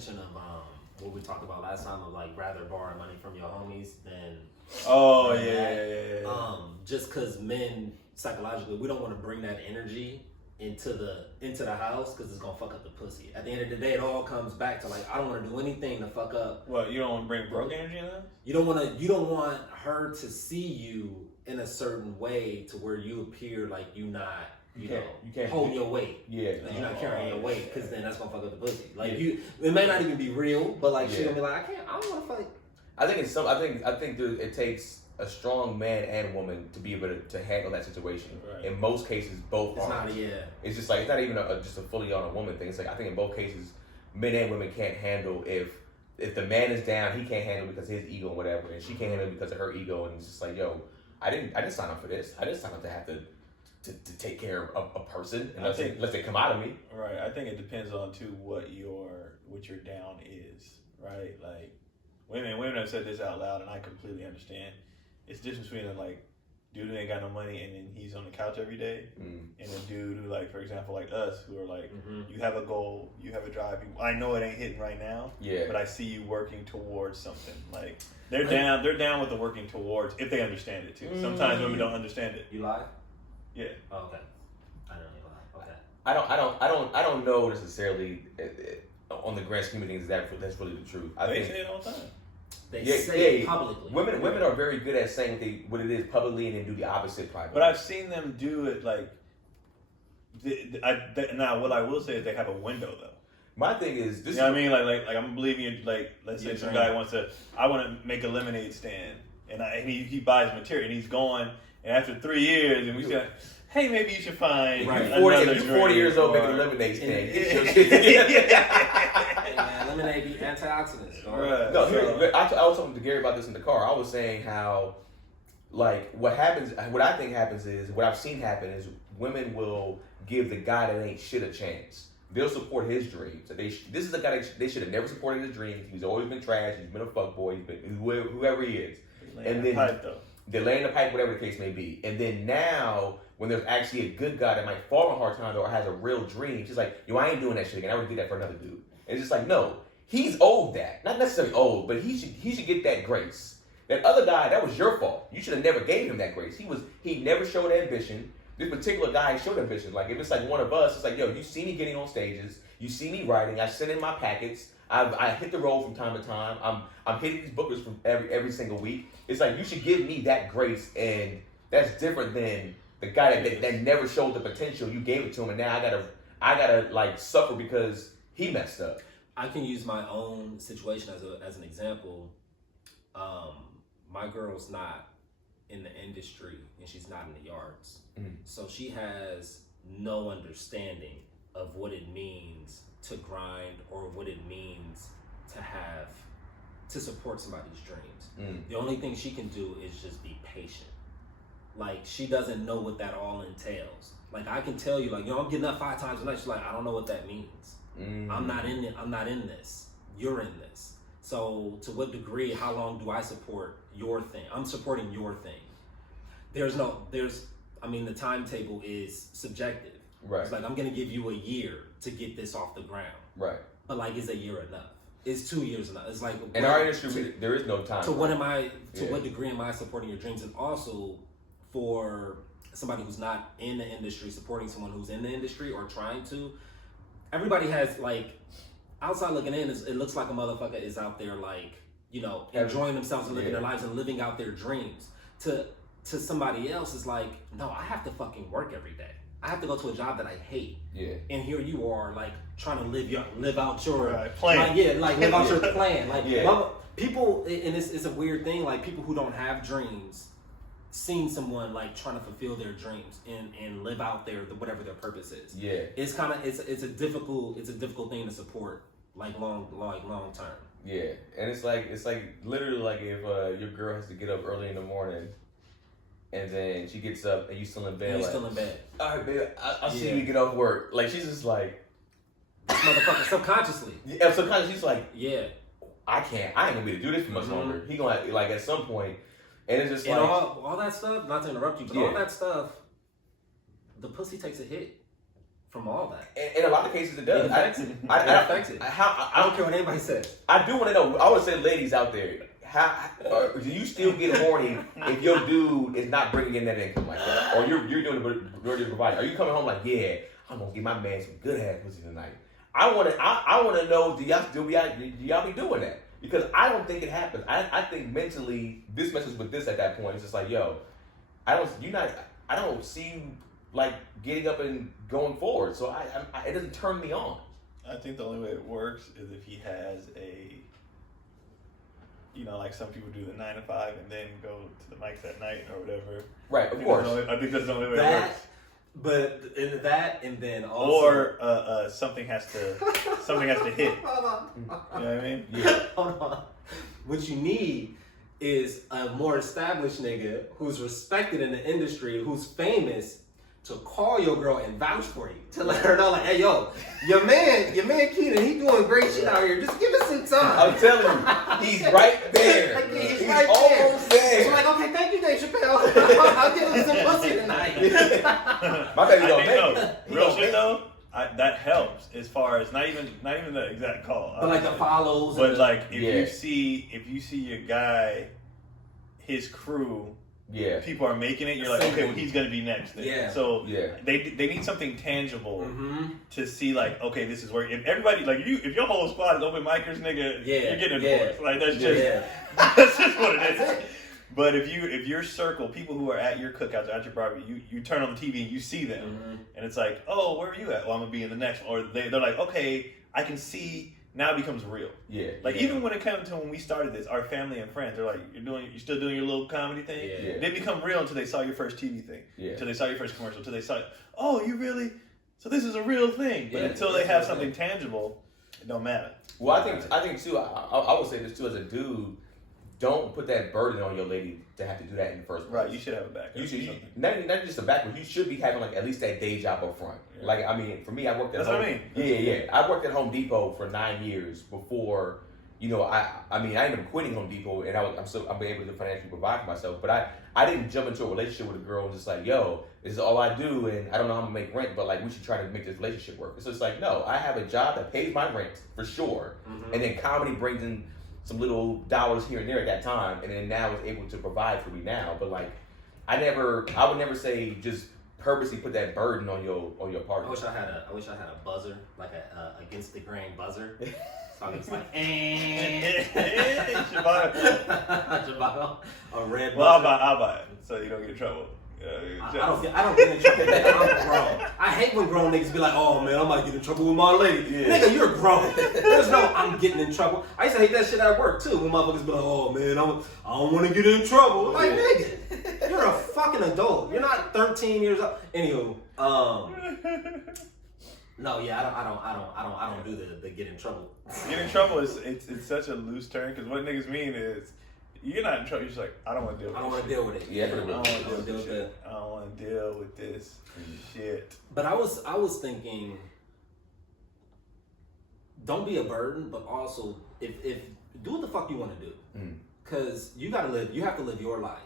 extension of what we talked about last time of like rather borrow money from your homies than. Oh yeah. Just because men psychologically we don't want to bring that energy into the house because it's gonna fuck up the pussy. At the end of the day, it all comes back to like I don't want to do anything to fuck up. Well, you don't want to bring broke energy in there? You don't want her to see you in a certain way to where you appear like you not you can't hold your weight. Yeah, you're not carrying your weight because then that's gonna fuck up the pussy. Like it may not even be real, but like she gonna be like I don't want to fight. I think it takes a strong man and woman to be able to handle that situation. Right. In most cases, both parties. It's just like it's not even just a fully on a woman thing. It's like I think in both cases, men and women can't handle if the man is down, he can't handle it because of his ego and whatever, and she can't handle it because of her ego, and it's just like I didn't sign up for this. I didn't sign up to have to take care of a person unless they come out of me. Right. I think it depends on too what your down is. Right. Like women have said this out loud, and I completely understand. It's the difference between like dude who ain't got no money and then he's on the couch every day, and a dude who like, for example, like us who are like, you have a goal, you have a drive. I know it ain't hitting right now, but I see you working towards something. Like they're down with the working towards if they understand it too. Sometimes women don't understand it. You lie? Yeah. Oh, okay. I don't lie. Okay. I don't know necessarily on the grand scheme of things that's really the truth. They say it all the time. They say it publicly. Women are very good at saying what it is publicly and then do the opposite privately. But I've seen them do it like. Now, what I will say is they have a window though. My thing is this. You know what I mean? Like I'm believing you. Like let's say some guy I want to make a lemonade stand, and he buys material and he's gone, and after 3 years, and we say, hey, maybe you should find another. If you're 40 years old making a lemonade stand, get your shit together. Lemonade be antioxidants. Right. No, I was talking to Gary about this in the car. I was saying how, like, what I think happens is, what I've seen happen is women will give the guy that ain't shit a chance. They'll support his dreams. This is a guy that they should have never supported his dreams. He's always been trash. He's been a fuckboy. He's been whoever he is. And then they're laying the pipe, whatever the case may be. And then now, when there's actually a good guy that might fall on hard times or has a real dream, she's like, yo, I ain't doing that shit again. I would do that for another dude. And it's just like, no, he's owed that. Not necessarily old, but he should get that grace. That other guy, that was your fault. You should have never gave him that grace. He never showed ambition. This particular guy showed ambition. Like, if it's like one of us, it's like, yo, you see me getting on stages. You see me writing. I send in my packets. I hit the road from time to time. I'm hitting these bookers from every single week. It's like, you should give me that grace, and that's different than the guy that never showed the potential. You gave it to him, and now I gotta like suffer because he messed up. I can use my own situation as an example. My girl's not in the industry and she's not in the yards. So she has no understanding of what it means to grind or what it means to support somebody's dreams. The only thing she can do is just be patient. Like, she doesn't know what that all entails. Like, I can tell you, like, yo, I'm getting up 5 times a night. She's like, I don't know what that means. I'm not in it. I'm not in this. You're in this. So to what degree, how long do I support your thing? I'm supporting your thing. The timetable is subjective. Right. It's like, I'm going to give you a year to get this off the ground. Right. But like, is a year enough? Is 2 years enough? It's like, in our industry, there is no time. What degree am I supporting your dreams? And also, for somebody who's not in the industry, supporting someone who's in the industry or trying to, everybody has, like, outside looking in, it looks like a motherfucker is out there, like, you know, enjoying themselves and living their lives and living out their dreams. To somebody else, it's like, no, I have to fucking work every day. I have to go to a job that I hate. Yeah. And here you are, like, trying to live out your plan. Live out your plan. Like, people, and it's a weird thing, like, people who don't have dreams, seeing someone like trying to fulfill their dreams and live out whatever their purpose is. Yeah. It's kind of it's a difficult thing to support, like long term. Yeah. And it's like literally like if your girl has to get up early in the morning. And then she gets up and you still in bed. You're still in bed. All right, babe, I'll see you get off work. Like, she's just like, this motherfucker subconsciously. Yeah, subconsciously, she's like, yeah, I ain't gonna be able to do this for much longer. He gonna like at some point, and it's just and like all that stuff. Not to interrupt you, but all that stuff, the pussy takes a hit from all that. In a lot of cases, it does. It affects it. I affects it. I don't care what anybody says. I do want to know. I would say, ladies out there, do you still get horny if your dude is not bringing in that income like that, or you're doing the providing? Are you coming home like, yeah, I'm gonna give my man some good ass pussy tonight? I want to know, do y'all be doing that? Because I don't think it happens. I think mentally this messes with this at that point. It's just like, yo, I don't see you like getting up and going forward. So it doesn't turn me on. I think the only way it works is if he has a, like some people do the 9 to 5 and then go to the mics at night or whatever. Right, of course. I think that's the only way it works. But in that, and then also, or something has to hit. Hold on. You know what I mean? Yeah. Hold on. What you need is a more established nigga who's respected in the industry, who's famous, to call your girl and vouch for you, to let her know, like, hey, yo, your man Keenan, he doing great shit out here. Just give us some time. I'm telling you, he's right there. He's right almost there. She's like, okay, thank you, Dave Chappelle. I'll give him some pussy tonight. My baby don't make it. Real shit though, that helps as far as not even the exact call, but like the follows. But like if you see your guy, his crew. Yeah, people are making it. You're like, okay, well, he's gonna be next. Then. Yeah. So they need something tangible to see, like, okay, this is working. If everybody, like, if your whole squad is open micers, nigga, you're getting divorced. Like that's just that's just what it is. But if your circle, people who are at your cookouts or at your barbecue, you turn on the TV and you see them, and it's like, oh, where are you at? Well, I'm gonna be in the next. Or they're like, okay, I can see. Now it becomes real. Yeah. Like even when it comes to when we started this, our family and friends are like, you're still doing your little comedy thing. Yeah. They become real until they saw your first TV thing. Yeah. Until they saw your first commercial. Until they saw, oh, you really? So this is a real thing. But until they have something tangible, it don't matter. Well, I think too. I would say this too as a dude. Don't put that burden on your lady to have to do that in the first place. Right, you should have a backup. You should not just a backup. You should be having like at least that day job up front. Yeah. Like I mean, for me, I worked at. That's what I mean. Yeah. I worked at Home Depot for 9 years before. I ended up quitting Home Depot, and I'm able to financially provide for myself. But I didn't jump into a relationship with a girl and just like, yo, this is all I do, and I don't know how I'm gonna make rent, but like we should try to make this relationship work. So it's like, no, I have a job that pays my rent for sure, and then comedy brings in some little dollars here and there at that time, and then now is able to provide for me now. But like, I would never say just purposely put that burden on your partner. I wish I had a buzzer, like a against the grain buzzer. So I was like, Shabbat, a red buzzer. Well, I'll buy it so you don't get in trouble. I don't get in trouble. I'm grown. I hate when grown niggas be like, oh man, I might get in trouble with my lady. Yeah. Nigga, you're grown. There's no I'm getting in trouble. I used to hate that shit at work too. When motherfuckers be like, oh man, I don't want to get in trouble. Like, nigga, you're a fucking adult. You're not 13 years old. Anywho, no, yeah, I don't do the get in trouble. Get in trouble is it's such a loose term because what niggas mean is you're not in trouble. You're just like, I don't want to deal with it. I don't want to deal with it. Yeah, I don't want to deal with this shit. I don't want to deal with this shit. But I was thinking, don't be a burden, but also if do what the fuck you want to do, because you have to live your life,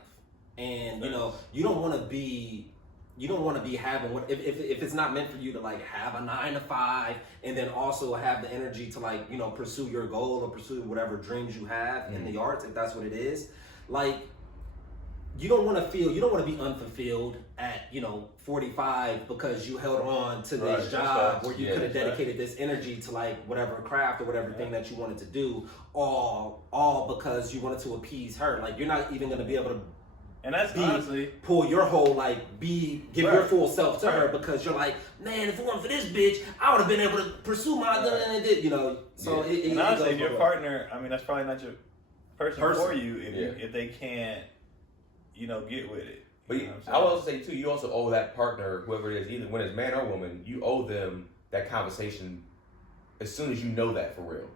and you don't want to be having what if it's not meant for you to like have a 9 to 5 and then also have the energy to like pursue your goal or pursue whatever dreams you have in the arts, if that's what it is. Like you don't want to be unfulfilled at 45 because you held on to this job where you could have dedicated this energy to like whatever craft or whatever thing that you wanted to do, all because you wanted to appease her. Like you're not even going to be able to. And that's honestly pull your whole give your full self to her because you're like, man, if it weren't for this bitch, I would have been able to pursue my So and honestly, if your partner, I mean, that's probably not your person for you if they can't, get with it. But I would also say too, you also owe that partner, whoever it is, either when it's man or woman, you owe them that conversation as soon as you know that for real.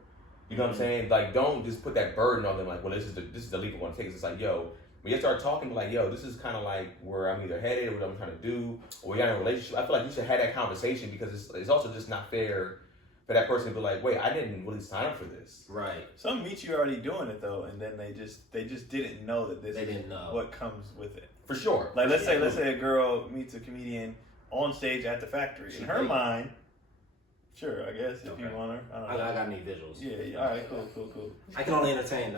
You know what I'm saying? Like, don't just put that burden on them. Like, well, this is the leap I want to take. It's like, yo. When you start talking like, yo, this is kind of like where I'm either headed or what I'm trying to do, or we got in a relationship, I feel like you should have that conversation because it's also just not fair for that person to be like, wait, I didn't really sign up for this. Right. Some meet you already doing it though, and then they just didn't know that this is what comes with it. For sure. Like let's say a girl meets a comedian on stage at the factory. In her mind, sure, I guess if you want her. I don't know. I gotta need visuals. Yeah. All right. Cool. I can only entertain.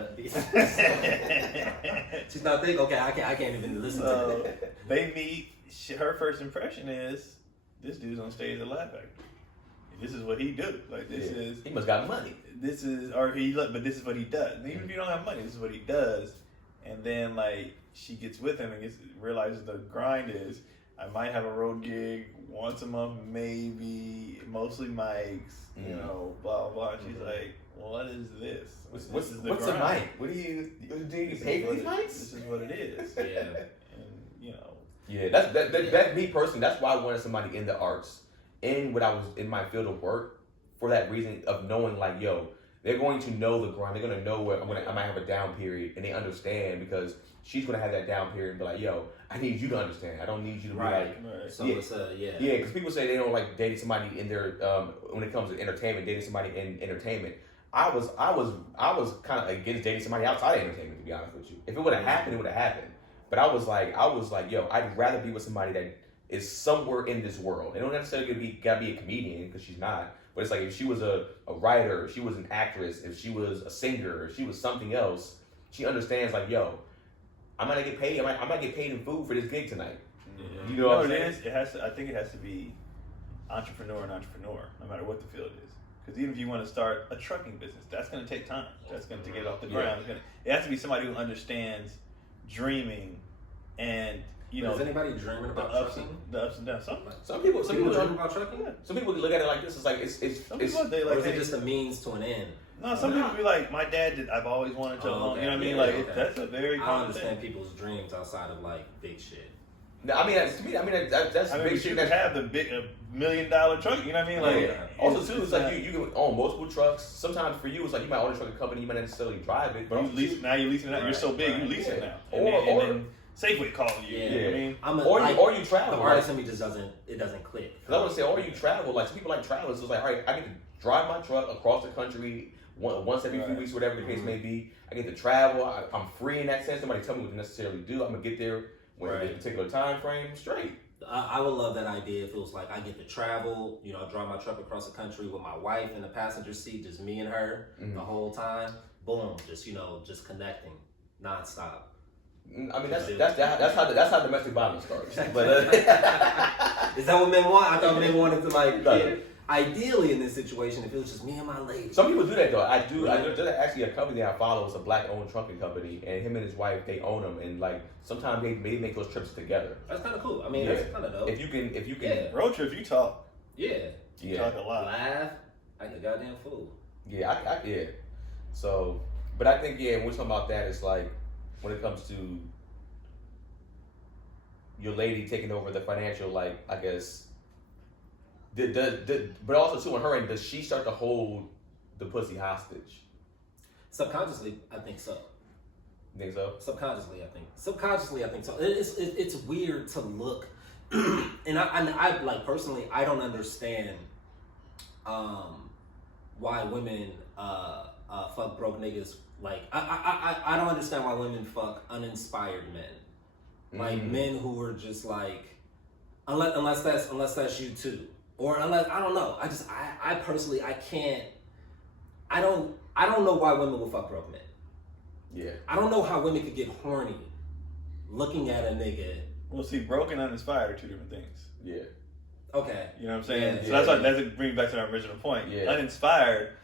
She's not thinking. Okay, I can't even listen to it. They meet. Her first impression is this dude's on stage at Laugh Factory. This is what he do. Like this is. He must got money. This is, or he look, but this is what he does. And even if you don't have money, this is what he does. And then like she gets with him and realizes the grind is I might have a road gig once a month, maybe mostly mics, you know, blah blah. And she's like, what is this? What's a mic? What do you pay for these mics? This is what it is. Yeah. And you know. Yeah, that's me personally. That's why I wanted somebody in the arts, in when I was in my field of work, for that reason of knowing like, yo, they're going to know the grind. They're going to know where I might have a down period, and they understand because she's going to have that down period and be like, yo, I need you to understand. I don't need you to be like, right. So it's yeah, because people say they don't like dating somebody in their when it comes to entertainment, dating somebody in entertainment. I was kind of against dating somebody outside of entertainment, to be honest with you. If it would have happened, it would have happened. But I was like, yo, I'd rather be with somebody that is somewhere in this world. They don't necessarily gotta be a comedian, because she's not. But it's like if she was a writer, if she was an actress, if she was a singer, if she was something else, she understands like, yo, I might get paid. I might get paid in food for this gig tonight. Yeah. You know what I'm saying? It has to. I think it has to be entrepreneur, no matter what the field is. Because even if you want to start a trucking business, that's going to take time. That's going to get off the ground. It has to be somebody who understands dreaming, and you know. Is anybody dreaming about trucking? The ups and downs. Some people dream about trucking. Yeah. Some people look at it like this. It's like it's. People, they like, or is it just a means to an end? No, some people be like, my dad did. I've always wanted to. You know what I mean? Like that's a very common I understand thing. people's dreams outside of like big shit. No, I mean, to me, that's big shit. You could have the big $1 million truck. You know what I mean? Like also too, it's like you can own multiple trucks. Sometimes for you, it's like you might own a trucking company, you might not necessarily drive it. But you're leasing it out. You're so big, you lease it now. And then Safeway calling you. Yeah. You know what I mean? Or you travel. The artist in me just doesn't click. Because I want to say, or you travel. Like some people like traveling. So it's like, all right, I get to drive my truck across the country once every few weeks, whatever the case may be. I get to travel. I'm free in that sense. Nobody tell me what to necessarily do. I'm gonna get there when a particular time frame straight. I would love that idea if it was like I get to travel, you know, drive my truck across the country with my wife in the passenger seat, just me and her the whole time. Boom, just connecting nonstop. I mean that's how domestic violence starts. But is that what men want? I thought men wanted to like. Ideally, in this situation, if it was just me and my lady. Some people do that though. I do. There's actually a company that I follow. It's a black-owned trucking company, and him and his wife, they own them, and like sometimes they make those trips together. That's kind of cool. I mean, that's kind of dope. If you can, road trip, you talk. Yeah. You talk a lot. Laugh like a goddamn fool. Yeah, I. So, but I think when we're talking about that, it's like when it comes to your lady taking over the financial, like I guess. But also too on her end, does she start to hold the pussy hostage? Subconsciously, I think so. You think so? Subconsciously, I think so. It's weird to look, and I like personally, I don't understand why women fuck broke niggas. Like I don't understand why women fuck uninspired men, like men who are just like, unless that's you too. Or unless, I don't know. I personally, I can't. I don't know why women will fuck broke men. Yeah. I don't know how women could get horny looking at a nigga. Well, see, broke and uninspired are two different things. Yeah. Okay. You know what I'm saying? Yeah, so that's why that brings back to our original point. Yeah. Uninspired,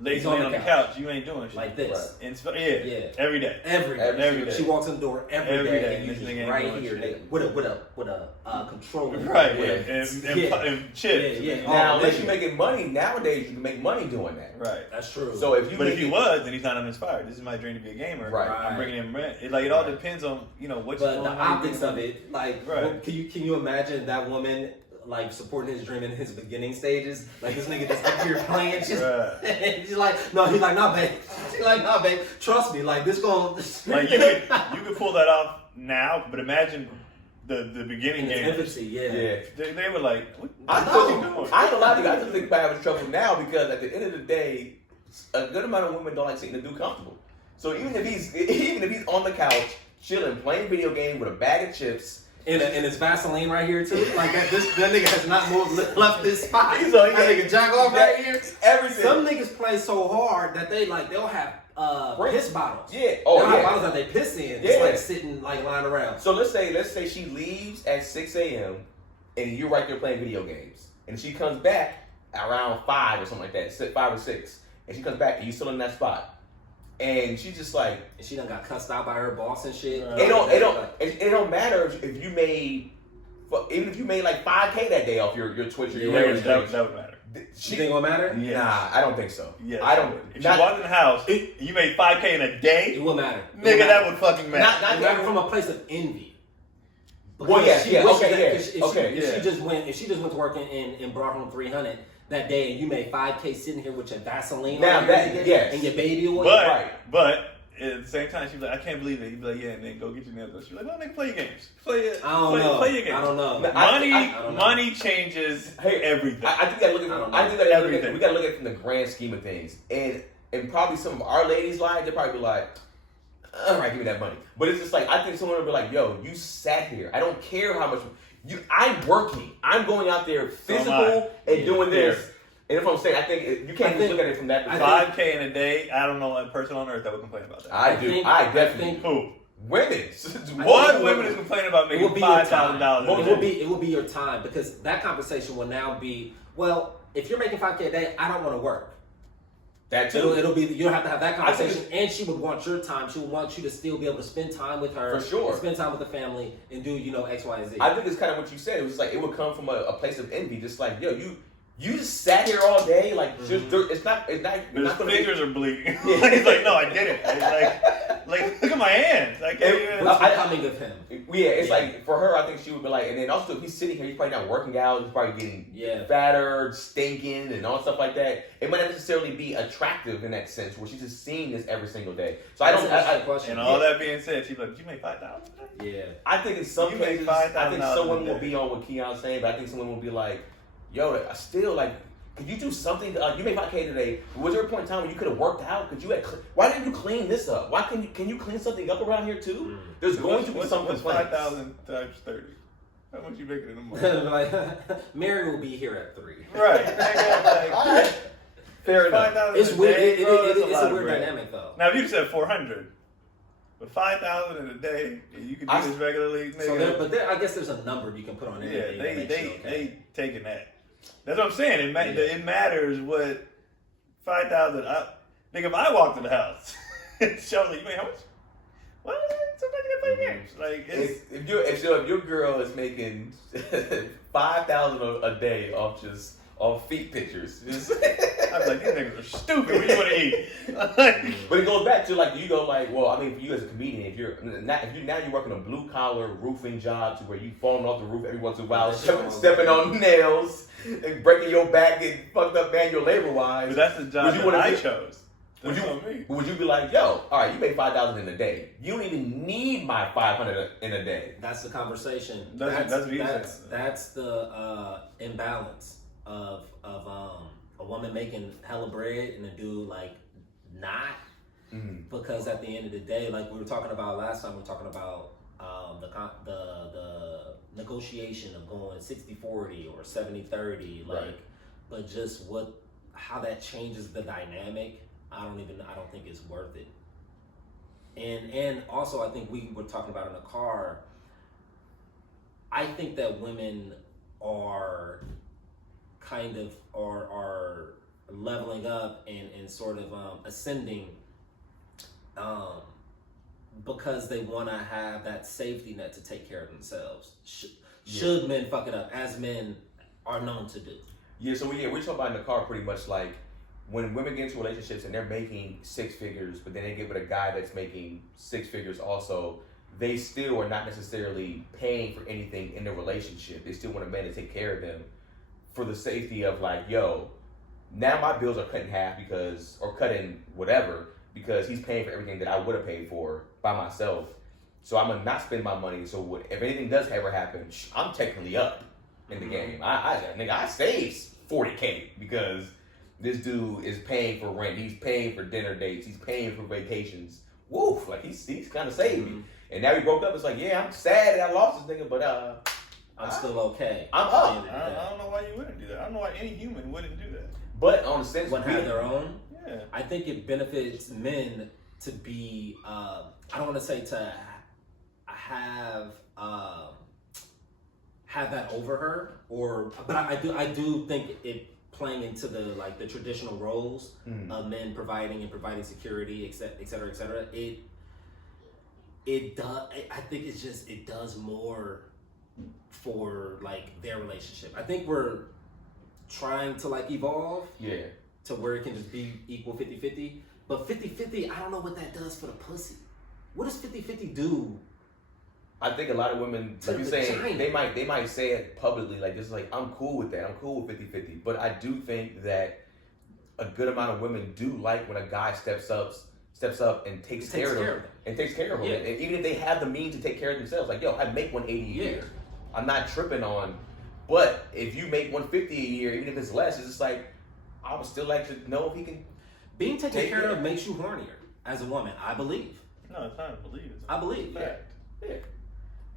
lazy on the couch, you ain't doing shit. Like this. Right. Every day. Every day. She walks in the door every day and you just just right here, nigga, with a controller. Right, and chips. Yeah. Now, unless you're making money, nowadays you can make money doing that. Right. That's true. So if he was, then he's not uninspired. This is my dream to be a gamer. Right. I'm bringing him rent. It all depends on, what you're doing. But the optics of it, like, right. Can you imagine that woman like supporting his dream in his beginning stages? Like this nigga just up here playing. She's like, no, he's like, nah, babe. She's like, nah, babe. Trust me, like this going. Like you could pull that off now, but imagine the beginning game. Infancy, yeah. They were like, what I are you know. doing? I ain't gonna lie to you. I just think about having trouble now because at the end of the day, a good amount of women don't like seeing the dude comfortable. So even if he's on the couch chilling, playing video game with a bag of chips. And it's Vaseline right here too. Like that nigga has not left this spot. He's like, that nigga jack off right here. Everything. Some niggas play so hard that they'll have piss bottles. Yeah. They'll have bottles that they piss in. Yeah. It's like sitting like lying around. So let's say she leaves at 6 a.m. and you're right there playing video games, and she comes back around 5 or something like that, 5 or 6, and she comes back and you still in that spot. And she's just like, and she done got cussed out by her boss and shit. It don't matter if you made, even if you made like $5K that day off your Twitch or your regular that would matter. She think gonna matter? Yes. Nah, I don't think so. Yes, I don't. If you walked in the house, you made $5K in a day. It will matter, nigga. That would fucking matter. Not matter from a place of envy. Well, If she just went to work and brought home 300 that day, and you made $5K sitting here with your Vaseline and your baby oil. But at the same time, she was like, I can't believe it. You'd be like, yeah, and then go get your nails done. She was like, no, nigga, play your games. Play your games. I don't know. Money changes everything. I think we gotta look at it from the grand scheme of things. And probably some of our ladies' lives, they'll probably be like, all right, give me that money. But it's just like, I think someone will be like, yo, you sat here. I don't care how much. I'm working. I'm going out there physical and doing this. And if I'm saying, I think you can't just look at it from that perspective. 5K in a day, I don't know one person on earth that would complain about that. I definitely. Who? Women. What women is complaining about making $5,000? It will be your time, because that conversation will now be, well, if you're making $5K a day, I don't want to work. That too. It'll be, you'll have to have that conversation, and she would want your time. She would want you to still be able to spend time with her, for sure, spend time with the family, and do X, Y, and Z. I think it's kind of what you said. It was like it would come from a place of envy, just like, yo, you just sat here all day, like it's not. His fingers are bleeding. He's like, no, I didn't. It's like look at my hands. I can't even. What's becoming of him? Yeah, it's like for her, I think she would be like, and then also if he's sitting here, he's probably not working out. He's probably getting fatter, stinking, and all stuff like that. It might not necessarily be attractive in that sense, where she's just seeing this every single day. So I don't. And all that being said, she's like, you made $5,000. Yeah, I think in some cases, I think someone will be on what Keon's saying, but I think someone will be like, yo, I still like. Could you do something? You made $5K today. Was there a point in time when you could have worked out? Why didn't you clean this up? Why can you clean something up around here too? There's going to be some complaints. 5,000 times 30? How much you making in the month? Like, Mary will be here at 3. Right. Fair enough. It's weird. It's a weird dynamic though. Now if you said 400. But 5,000 in a day, you can do this regularly. Nigga. So I guess there's a number you can put on anything. Yeah, they taking that. That's what I'm saying. It matters what 5,000. Nigga, if I walked in the house, Charlie, you made how much? What? Somebody can play games. Like if your girl is making 5,000 a day off feet pictures, I was like, these niggas are stupid. What do you want to eat? But it goes back to like you go like, well, I mean, for you as a comedian, if you're working a blue collar roofing job to where you falling off the roof every once in a while, stepping on nails and breaking your back and fucked up manual labor wise. But that's the job I chose. Would you be like, yo, all right, you made 5,000 in a day. You don't even need my 500 in a day. That's the conversation. That's the imbalance of a woman making hella bread and a dude like not. Mm-hmm. Because at the end of the day, like we were talking about last time, we were talking about the negotiation of going 60-40 or 70-30, like, right. But just how that changes the dynamic, I don't think it's worth it. And also I think we were talking about in the car, I think that women are kind of are leveling up and sort of ascending because they want to have that safety net to take care of themselves. Should men fuck it up, as men are known to do. Yeah, so we're talking about in the car pretty much like when women get into relationships and they're making 6 figures, but then they get with a guy that's making 6 figures also, they still are not necessarily paying for anything in the relationship. They still want a man to take care of them for the safety of like, yo, now my bills are cut in half or cut in whatever, because he's paying for everything that I would have paid for by myself. So I'm going to not spend my money. So if anything does ever happen, I'm technically up in the game. I saved $40K because this dude is paying for rent. He's paying for dinner dates. He's paying for vacations. Woof, like he's kind of saved me. And now we broke up. It's like, yeah, I'm sad that I lost this nigga, but I'm still okay. I'm up. I don't know why you wouldn't do that. I don't know why any human wouldn't do that. But on the sense When have their own, yeah, I think it benefits men to be. I don't want to say to have that over her, but I do think it playing into the traditional roles of men providing security, et cetera, et cetera. It does. I think it does more for their relationship. I think we're trying to evolve to where it can just be equal 50-50. But 50-50, I don't know what that does for the pussy. What does 50-50 do? I think a lot of women, like you're saying, they might say it publicly, just I'm cool with that. I'm cool with 50-50. But I do think that a good amount of women do like when a guy steps up and takes care of them. And takes care of them. Yeah. And even if they have the means to take care of themselves, yo, I make 180 a year. I'm not tripping on. But if you make 150 a year, even if it's less, it's just I would still like to know if he can. Being taken care of makes you hornier as a woman, I believe. No, it's not a believe. I believe. Fact. Yeah.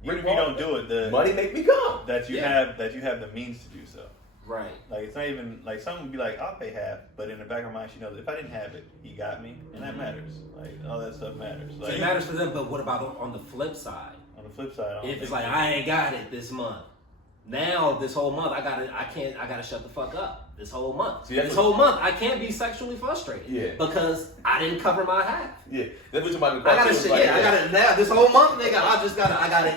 Even if you don't do it, the money make me come. That you have the means to do so. Right. It's not even some would be I'll pay half, but in the back of her mind she knows if I didn't have it, he got me, and that matters. All that stuff matters. It matters for them, but what about on the flip side? On the flip side, if it's I ain't got it this month. Now this whole month I gotta shut the fuck up. This whole month. This whole month I can't be sexually frustrated. Yeah. Because I didn't cover my half. Yeah. That's what somebody I gotta now this whole month, nigga, I gotta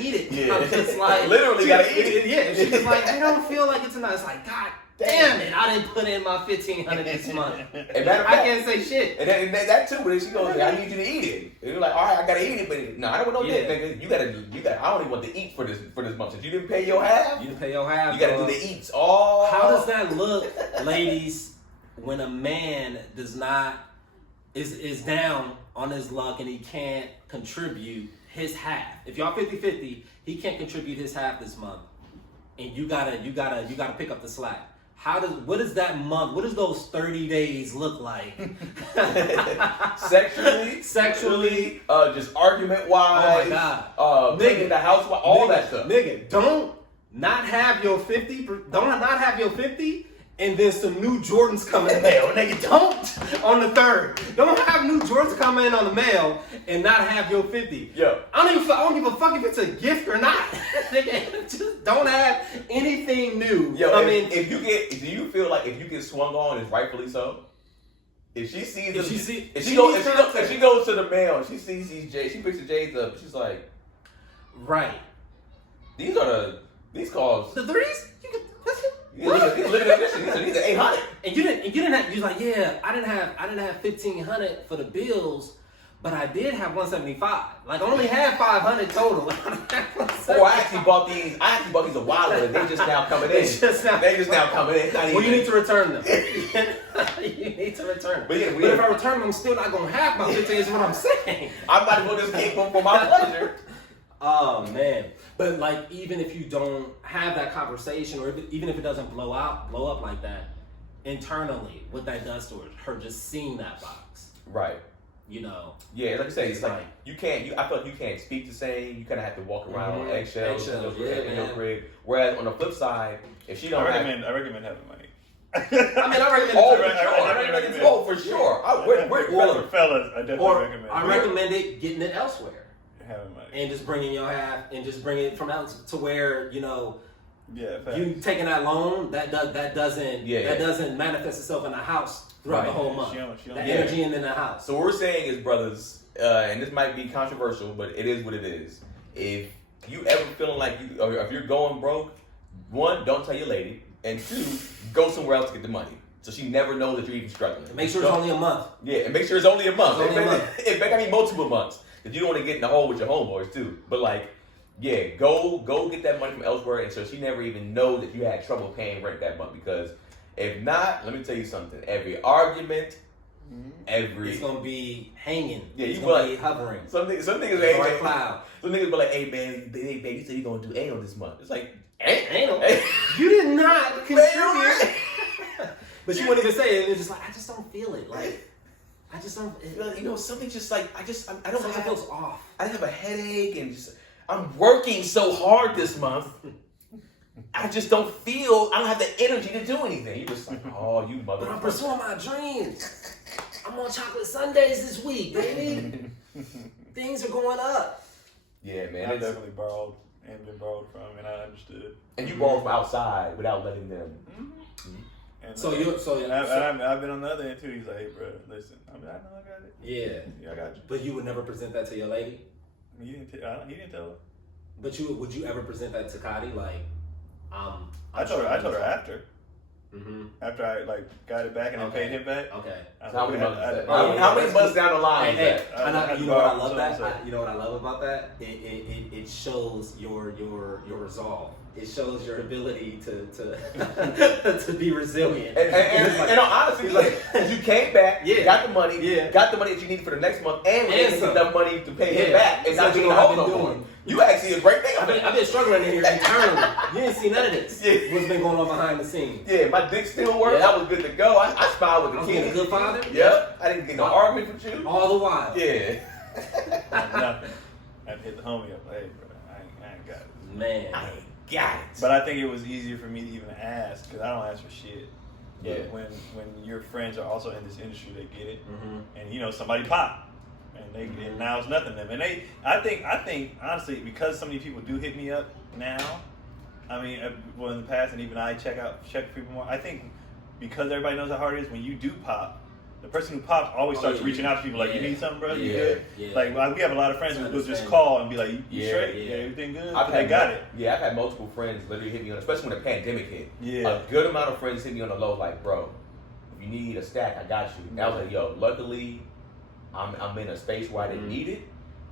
eat it. Yeah. I'm just literally gotta eat it. Yeah. She's I don't feel like it's enough. It's God damn it, I didn't put in my $1,500 this month. I can't say shit. And that too, but then she goes, I need you to eat it. And you're all right, I gotta eat it, but no, I don't want no dick, nigga. You gotta. I don't even want to eat for this month. Since you didn't pay your half, you gotta do the eats all. How does that look, ladies, when a man does not is down on his luck and he can't contribute his half? If y'all 50-50, he can't contribute his half this month, and you gotta pick up the slack. What is that month? What does those 30 days look like? Sexually, just argument wise. Oh my God, nigga, the house, all that stuff. Nigga, don't not have your 50. Don't not have your 50. And then some new Jordans come in the mail. Nigga, don't on the 3rd. Don't have new Jordans come in on the mail and not have your 50. Yo. I don't give a fuck if it's a gift or not. Nigga, just don't have anything new. Yo, do you feel like if you get swung on, it's rightfully so? If she sees them, if she goes to the mail and she sees these J's, she picks the J's up, she's like, right. These calls. The threes? Look at this shit. These are 800. And you didn't have. You was like, yeah, I didn't have 1,500 for the bills, but I did have 175. I only had 500 total. I actually bought these a while ago. They just now coming in. They just now coming in. Well, you need to return them. You need to return them. But if I return them, I'm still not gonna have my 15. Is what I'm saying. I'm about to go just keep them for my pleasure. Oh man. But even if you don't have that conversation, or even if it doesn't blow up like that, internally, what that does to her just seeing that box, right? Yeah, like I say, it's you can't. I feel like you can't speak the same. You kind of have to walk around on eggshells in your crib. Whereas on the flip side, if she don't, I recommend having money. I recommend it for sure. Fellas, I definitely recommend. I recommend it getting it elsewhere. Having money. And just bringing your half, and just bringing it from out to where facts. you taking that loan that doesn't manifest itself in the house throughout the whole month. She don't energy in the house. So what we're saying is, brothers, and this might be controversial, but it is what it is. If you ever feeling like or if you're going broke, 1, don't tell your lady, and 2, go somewhere else to get the money. So she never knows that you're even struggling. Make sure it's only a month. Yeah, and make sure it's only a month. It may be multiple months. Because you don't want to get in the hole with your homeboys too. But go get that money from elsewhere, and so she never even knows that you had trouble paying rent that month. Because if not, let me tell you something. Every argument, it's gonna be hanging. Yeah, it's gonna be hovering. Some niggas cloud. Some niggas be like, hey man, babe, you said you're gonna do anal this month. It's like anal. You did not contribute. But she wouldn't even say it. It was just I just don't feel it. I just don't. Something just like I don't Something have. feels off. I have a headache and I'm working so hard this month. I just don't feel. I don't have the energy to do anything. You're just like, oh, you mother. But I'm pursuing my dreams. I'm on chocolate Sundays this week, baby. Things are going up. Yeah, man. I definitely borrowed and been borrowed from, and I understood. And you borrow from outside without letting them. And I've been on the other end too. He's like, hey, bro, listen. I know I got it. Yeah, I got you. But you would never present that to your lady. He didn't tell her. But would you ever present that to Cotty? Like, I told her after. Mm-hmm. After I got it back and I paid him back. Okay. How many months down the line? You know what I love that? You know what I love about that? It shows your resolve. It shows your ability to be resilient. And honestly, like you came back, got the money, got the money that you needed for the next month, and enough money to pay him back, and not doing hold no more. You actually a great thing. I've been struggling in here internally. You didn't see none of this. What's been going on behind the scenes? Yeah, my dick still works. I was good to go. I smiled with the kids. A good father. Yep. I didn't get no argument with you. All the while. Yeah. Nothing. I hit the homie up. Hey, bro, I ain't got it. Man. I ain't got it. But I think it was easier for me to even ask because I don't ask for shit. But Yeah. when your friends are also in this industry, they get it, Mm-hmm. and somebody pop. And now it's nothing to them. And I think honestly, because so many people do hit me up now. I mean, well, in the past, and even I check people more. I think because everybody knows how hard it is when you do pop, the person who pops always starts reaching out to people like, "You need something, bro? You good?" Yeah. Like we have a lot of friends who will just call and be like, "You straight? Yeah, everything good?" They got it. Yeah, I've had multiple friends literally hit me on, especially when the pandemic hit. Yeah, a good amount of friends hit me on the low, like, "Bro, if you need a stack, I got you." And I was like, "Yo, luckily." I'm in a space where I didn't need it,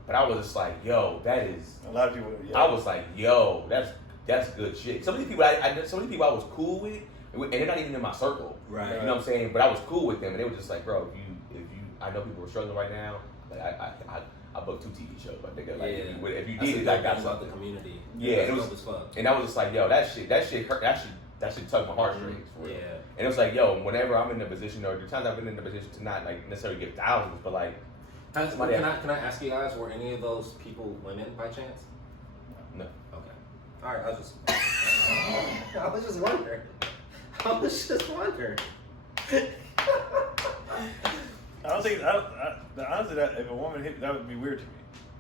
but I was just like, yo, that is. A lot of people. Yeah. I was like, yo, that's good shit. Some of these people, some of these people I was cool with, and they're not even in my circle. Right. You know what I'm saying? But I was cool with them, and they were just like, bro, if you, I know people are struggling right now. Like I booked 2 TV shows, but nigga, like if you need it, I got about the community. Yeah, and I was just like, yo, that shit hurt. That shit tug my heartstrings. For real. Yeah. And it was like, yo, whenever I'm in a position, or the times I've been in a position to not like necessarily give thousands, but like. Can I ask you guys, were any of those people women by chance? No. Okay. All right. I was just wondering. I don't think. Honestly, that if a woman hit, that would be weird to me.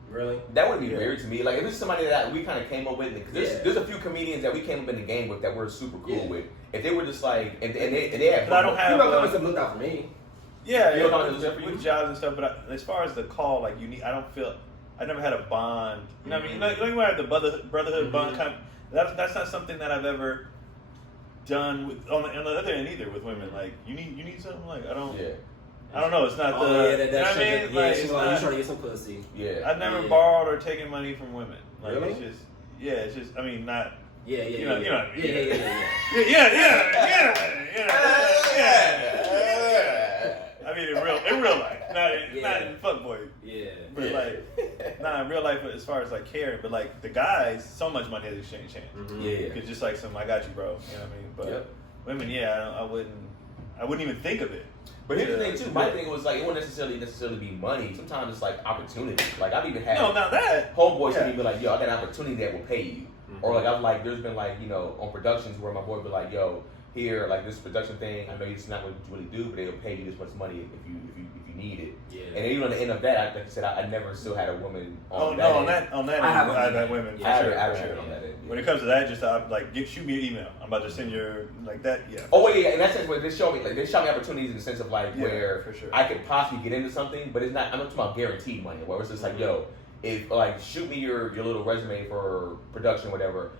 Really? That would be weird to me. Like if it's somebody that we kind of came up with, because there's a few comedians that we came up in the game with that we're super cool with. If they were just like, and they have, but I don't have. You know, have looked out for me. Yeah, with jobs and stuff. But as far as the call, like I never had a bond. You know what I mean? You know, you have the brotherhood bond kind of. That's not something that I've ever done with on the other end either with women. Like you need something. Like I don't. Yeah. I don't know. It's not the. Yeah, you know what I mean? Yeah, like, she's like, you trying to get some pussy. Yeah. I've never borrowed or taken money from women. Like, really? It's just. Yeah. It's just. I mean, not. Yeah. You know what I mean? Yeah. I mean, in real life, not in fuckboy. Yeah. But like, not in real life, but as far as like caring, but like the guys, so much money has exchanged hands. Mm-hmm. Yeah. It's just like I got you, bro. You know what I mean? But women, I wouldn't even think of it. But here's the thing too. My thing was like, it wouldn't necessarily be money. Sometimes it's like opportunity. Like I've even had homeboys to me be like, yo, I got an opportunity that will pay you. Mm-hmm. Or like there's been like, on productions where my boy be like, yo, here, like this production thing, I know it's not what you really do, but they'll pay you this much money if you need it. Yeah. And then even on the end of that, like I said, I never still had a woman on that end. I've had women. I haven't had on that end. When it comes to that, just shoot me an email. I'm about to send your like that. Yeah. Oh yeah, in that sense, where they showed me opportunities in the sense of like where for sure. I could possibly get into something, but it's not. I'm not talking about guaranteed money. Where it's just like, yo, if like shoot me your little resume for production, whatever.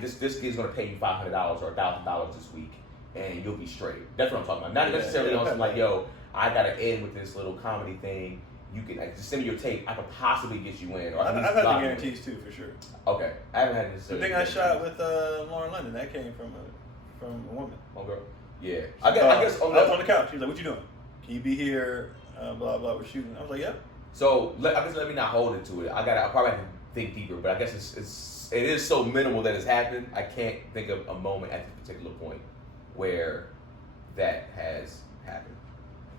This kid's gonna pay you $500 or $1,000 this week, and you'll be straight. That's what I'm talking about. Not necessarily on something like, yo, I gotta end with this little comedy thing. You can just send me your tape. I could possibly get you in. Or I've had the guarantees too, for sure. Okay, I haven't had this. The thing I shot with Lauren London, that came from a woman. Oh girl. Yeah. I guess I was on the couch. She was like, "What you doing? Can you be here? Blah blah. We're shooting." I was like, "Yeah." So I guess let me not hold it to it. I probably have to think deeper, but I guess it is so minimal that it's happened. I can't think of a moment at this particular point where that has happened.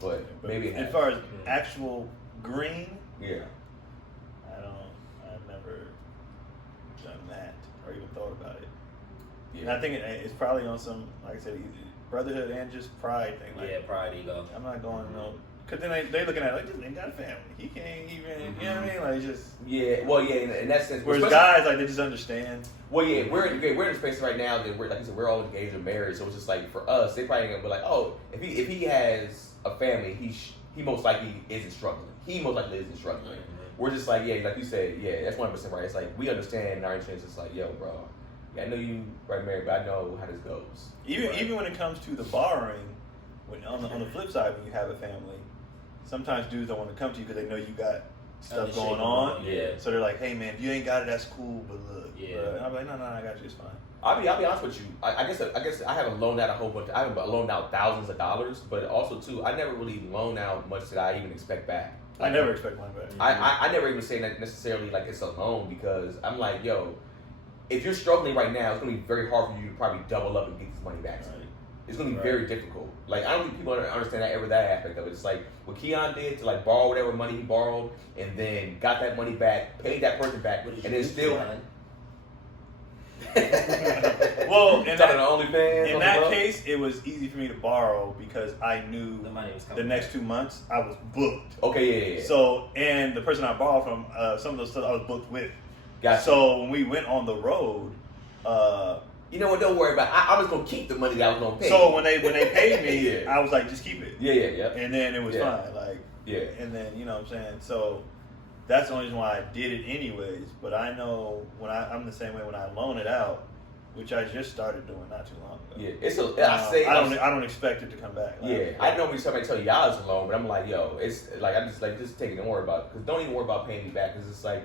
but maybe it has. As far as actual green, Yeah. I've never done that or even thought about it. Yeah. And I think it's probably on some, like I said, brotherhood and just pride thing. Like, Yeah, pride, ego. I'm not going because then they looking at it like, this nigga got a family. He can't even, you know what I mean? Like, just. Yeah, well, yeah, in that sense. Whereas guys, like, they just understand. Well, yeah, we're in a space right now that we're, like you said, we're all engaged and married. So it's just like, for us, they probably gonna be like, oh, if he has a family, he most likely isn't struggling. He most likely isn't struggling. Mm-hmm. We're just like, yeah, like you said, yeah, that's 100% right. It's like, we understand our intentions. It's like, yo, bro, yeah, I know you right married, but I know how this goes. Even when it comes to the borrowing, when on the flip side, when you have a family, sometimes dudes don't want to come to you because they know you got stuff going on. Yeah. So they're like, hey man, if you ain't got it, that's cool, but look. Yeah. Bro. And I'm like, no, I got you, it's fine. I'll be honest with you. I guess I haven't loaned out a whole bunch. I haven't loaned out thousands of dollars, but also too, I never really loan out much that I even expect back. I never expect money back. I never even say that necessarily like it's a loan, because I'm like, yo, if you're struggling right now, it's gonna be very hard for you to probably double up and get this money back. Right. It's gonna be very difficult. Like, I don't think people understand that aspect of it. It's like what Keon did to like borrow whatever money he borrowed and then got that money back, paid that person back, and then still. Well, in that case, case, it was easy for me to borrow because I knew the money was coming the next 2 months I was booked. Okay, yeah. So, and the person I borrowed from, some of those stuff I was booked with. Gotcha. So when we went on the road, you know what? Don't worry about it. I'm just gonna keep the money that I was gonna pay. So when they paid me, Yeah. I was like, just keep it. Yeah. And then it was Yeah. fine. Like, Yeah. And then, you know what I'm saying? So that's the only reason why I did it anyways. But I know when I'm the same way when I loan it out, which I just started doing not too long ago. Yeah, I don't expect it to come back. Like, yeah, I know when somebody tell y'all it's a loan, but I'm like, yo, it's like I'm just like just take it. Don't worry about it, because don't even worry about paying me back, because it's like,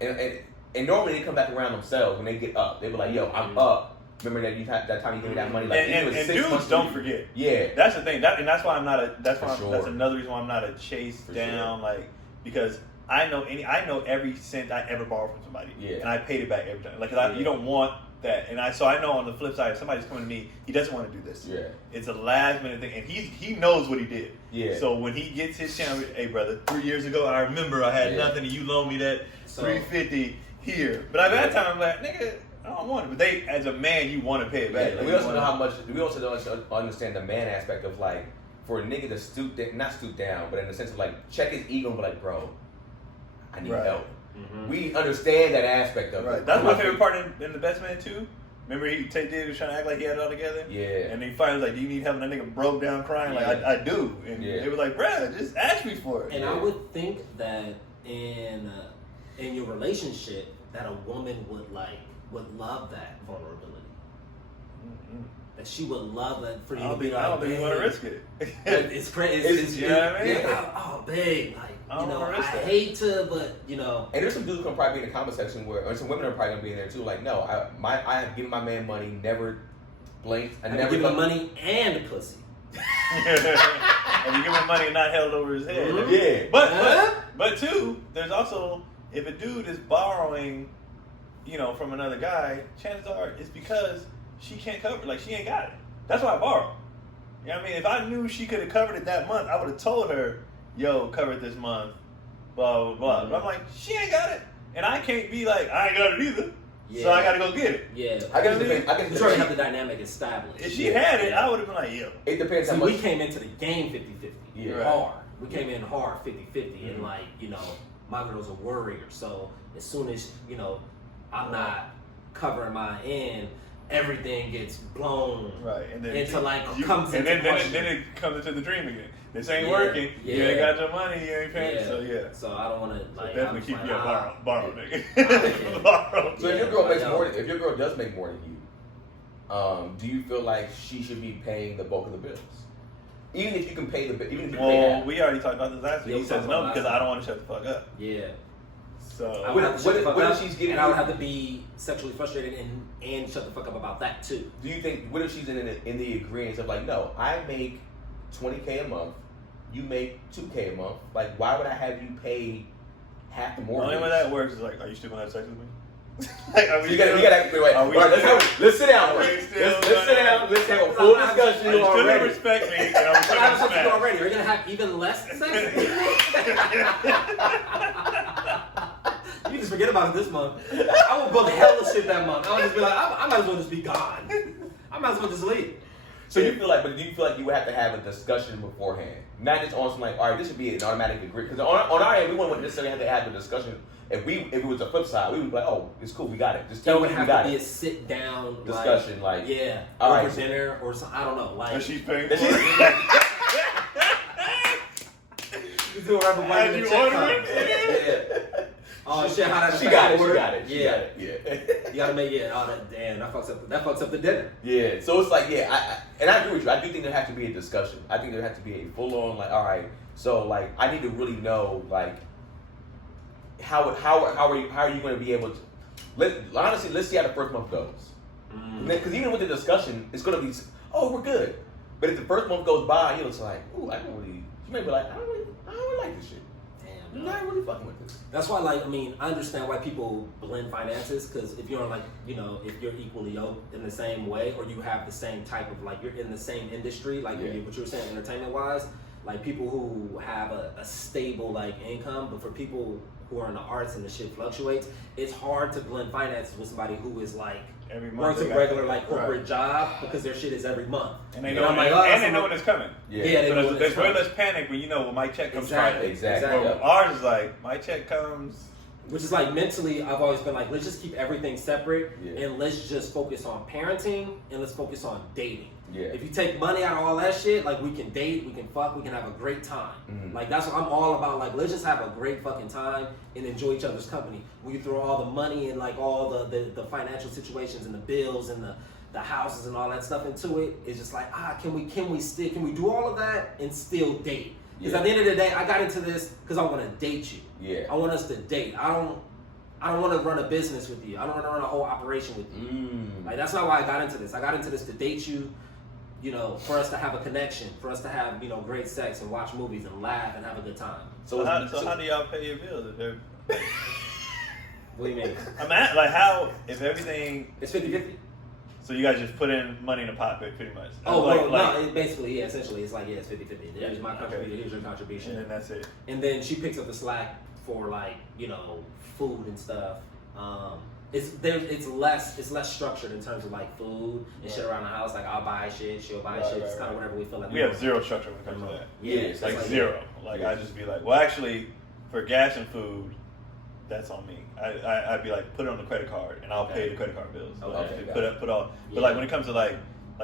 and normally they come back around themselves when they get up. They be like, yo, I'm up. Remember that time you gave me that money? Like, and dudes don't forget. Yeah, that's the thing. And that's why I'm not a. That's another reason why I'm not a chase down. Like, because I know every cent I ever borrowed from somebody. Yeah, and I paid it back every time. Like, you don't want that. And I know on the flip side, if somebody's coming to me, he doesn't want to do this. Yeah, it's a last minute thing, and he knows what he did. Yeah. So when he gets his chance, hey brother, 3 years ago I remember I had nothing, and you loaned me that $350 here. But at that time I'm like, nigga, I don't want it. But as a man, you want to pay it back. Yeah, like, we also know how much. We also don't understand the man aspect of, like, for a nigga to not stoop down, but in the sense of like check his ego and be like, bro, I need help. Mm-hmm. We understand that aspect of it. That's my favorite part in The Best Man too. Remember he was trying to act like he had it all together? Yeah. And he finally was like, do you need help? And that nigga broke down crying like, I do. And they were like, bruh, just ask me for it. And I would think that in your relationship that a woman would love that vulnerability. Mm-hmm. That she would love that for you to be like, I don't think you want to risk it. It's crazy. You know what I mean? Oh, babe, like, I hate to, but, you know. And there's some dudes gonna probably be in the comment section or some women are probably gonna be in there too. Like, no, I have given my man money, never blinked. I never given him money and pussy. And you give him money and not held over his head. Mm-hmm. Yeah. But too, there's also, if a dude is borrowing, from another guy, chances are it's because she can't cover it. Like, she ain't got it. That's why I borrow. You know what I mean? If I knew she could have covered it that month, I would have told her, yo, cover it this month, blah, blah, blah. Mm-hmm. But I'm like, she ain't got it. And I can't be like, I ain't got it either. Yeah. So I got to go get it. Yeah. I guess you already have the dynamic established. If she had it, I would have been like, yo. It depends how much. We came into the game 50-50. Yeah. Hard. We came in hard 50-50. And, like, my girl's a worrier. So as soon as, I'm not covering my end, everything gets blown and then into then it comes into the dream again. This ain't working. Yeah. You ain't got your money. You ain't paying. Yeah. So I don't want to definitely keep you borrow, nigga. Borrow. So if your girl makes more, if your girl does make more than you, do you feel like she should be paying the bulk of the bills? Even if you can pay we already talked about this last week. He says no because I don't want to shut the fuck up. Yeah. So what if she's getting? And I would have to be sexually frustrated and shut the fuck up about that too. Do you think? What if she's in the agreement of like, no, I make $20K a month, you make $2K a month. Like, why would I have you pay half the mortgage? The only way that works is like, are you still gonna have sex with me? Like, So you gotta wait. All right, let's sit down. Let's sit down. Let's have a full discussion You still already. respect me, and I'm What happens if you go already? Are you gonna have even less sex? You just forget about it this month. I will book hella shit that month. I'll just be like, I might as well just be gone. I might as well just leave. So you feel like, but do you feel like you would have to have a discussion beforehand? Not just on some like, all right, this should be an automatic agreement. Because on our end, we wouldn't necessarily have to have a discussion. If it was the flip side, we would be like, oh, it's cool, we got it. Just There tell would me we have got to be it. a sit down Discussion, like yeah, all over right. dinner or something. I don't know, like And she's paying for She's- it. you do whatever money As the you check order comes. it? Yeah. Oh shit, how that She got it. work? She got it. She Yeah. got it. Yeah. You gotta make it. Oh, that fucks up the dinner. Yeah. So it's like, yeah, and I agree with you. I do think there has to be a discussion. I think there has to be a full on like, all right. So like, I need to really know like, how are you going to be able to? Let's see how the first month goes. Because even with the discussion, it's going to be, oh, we're good. But if the first month goes by, you're just like, ooh, I don't really. You may be like, I don't really like this shit. I'm not really fucking with this. That's why, like, I mean, I understand why people blend finances, because if you're like, you know, if you're equally yoked in the same way, or you have the same type of, like, you're in the same industry, like what you were saying, entertainment-wise, like, people who have a stable, like, income, but for people who are in the arts and the shit fluctuates, it's hard to blend finances with somebody who is, like, Every month works a they got regular, that. like, corporate Right. job, because their shit is every month. And they You know, I'm like, and they know when it's coming. Yeah, Yeah. they So know when there's it's way coming. less panic when you know when my check comes Exactly. Friday. Exactly. Well, ours is like, my check comes. Which is like mentally, I've always been like, let's just keep everything separate Yeah. and let's just focus on parenting and let's focus on dating. Yeah. If you take money out of all that shit, like we can date, we can fuck, we can have a great time. Mhm. Like that's what I'm all about. Like let's just have a great fucking time and enjoy each other's company. When you throw all the money and like all the financial situations and the bills and the houses and all that stuff into it, it's just like can we do all of that and still date? Because at the end of the day, I got into this because I want to date you. Yeah. I want us to date. I don't want to run a business with you. I don't want to run a whole operation with you. Like that's not why I got into this. I got into this to date you, you know, for us to have a connection, for us to have, you know, great sex and watch movies and laugh and have a good time. So how do y'all pay your bills? If they're, What do you mean? I'm at like how if everything. It's 50-50. So you guys just put in money in a pot, pretty much. Oh, like, well, no, it basically, yeah, essentially, it's like, yeah, it's 50-50. Here's my contribution, here's your and contribution. then that's it. And then she picks up the slack for like, you know, food and stuff. It's less structured in terms of like food and shit around the house. Like I'll buy shit, she'll buy shit. It's kind of whatever we feel like. We have zero structure when it comes to that. Yeah, it's Like zero. Like I just be like, well, actually, for gas and food, that's on me. I'd be like, put it on the credit card, and I'll pay the credit card bills. Okay, Like, put all. But like when it comes to like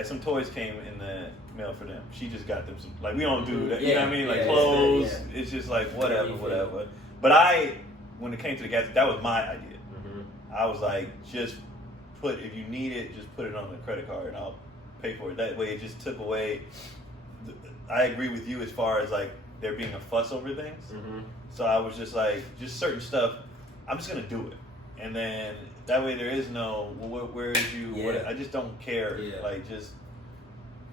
some toys came in the mail for them. She just got them some. Like we don't do that. You know what I mean? Like clothes. It's just like whatever. But when it came to the gas, that was my idea. I was like, just if you need it, just put it on the credit card, and I'll pay for it. That way, it just took away. I agree with you as far as like there being a fuss over things. So I was just like, just certain stuff. I'm just gonna do it, and then that way there is no where is you? What, I just don't care. Like just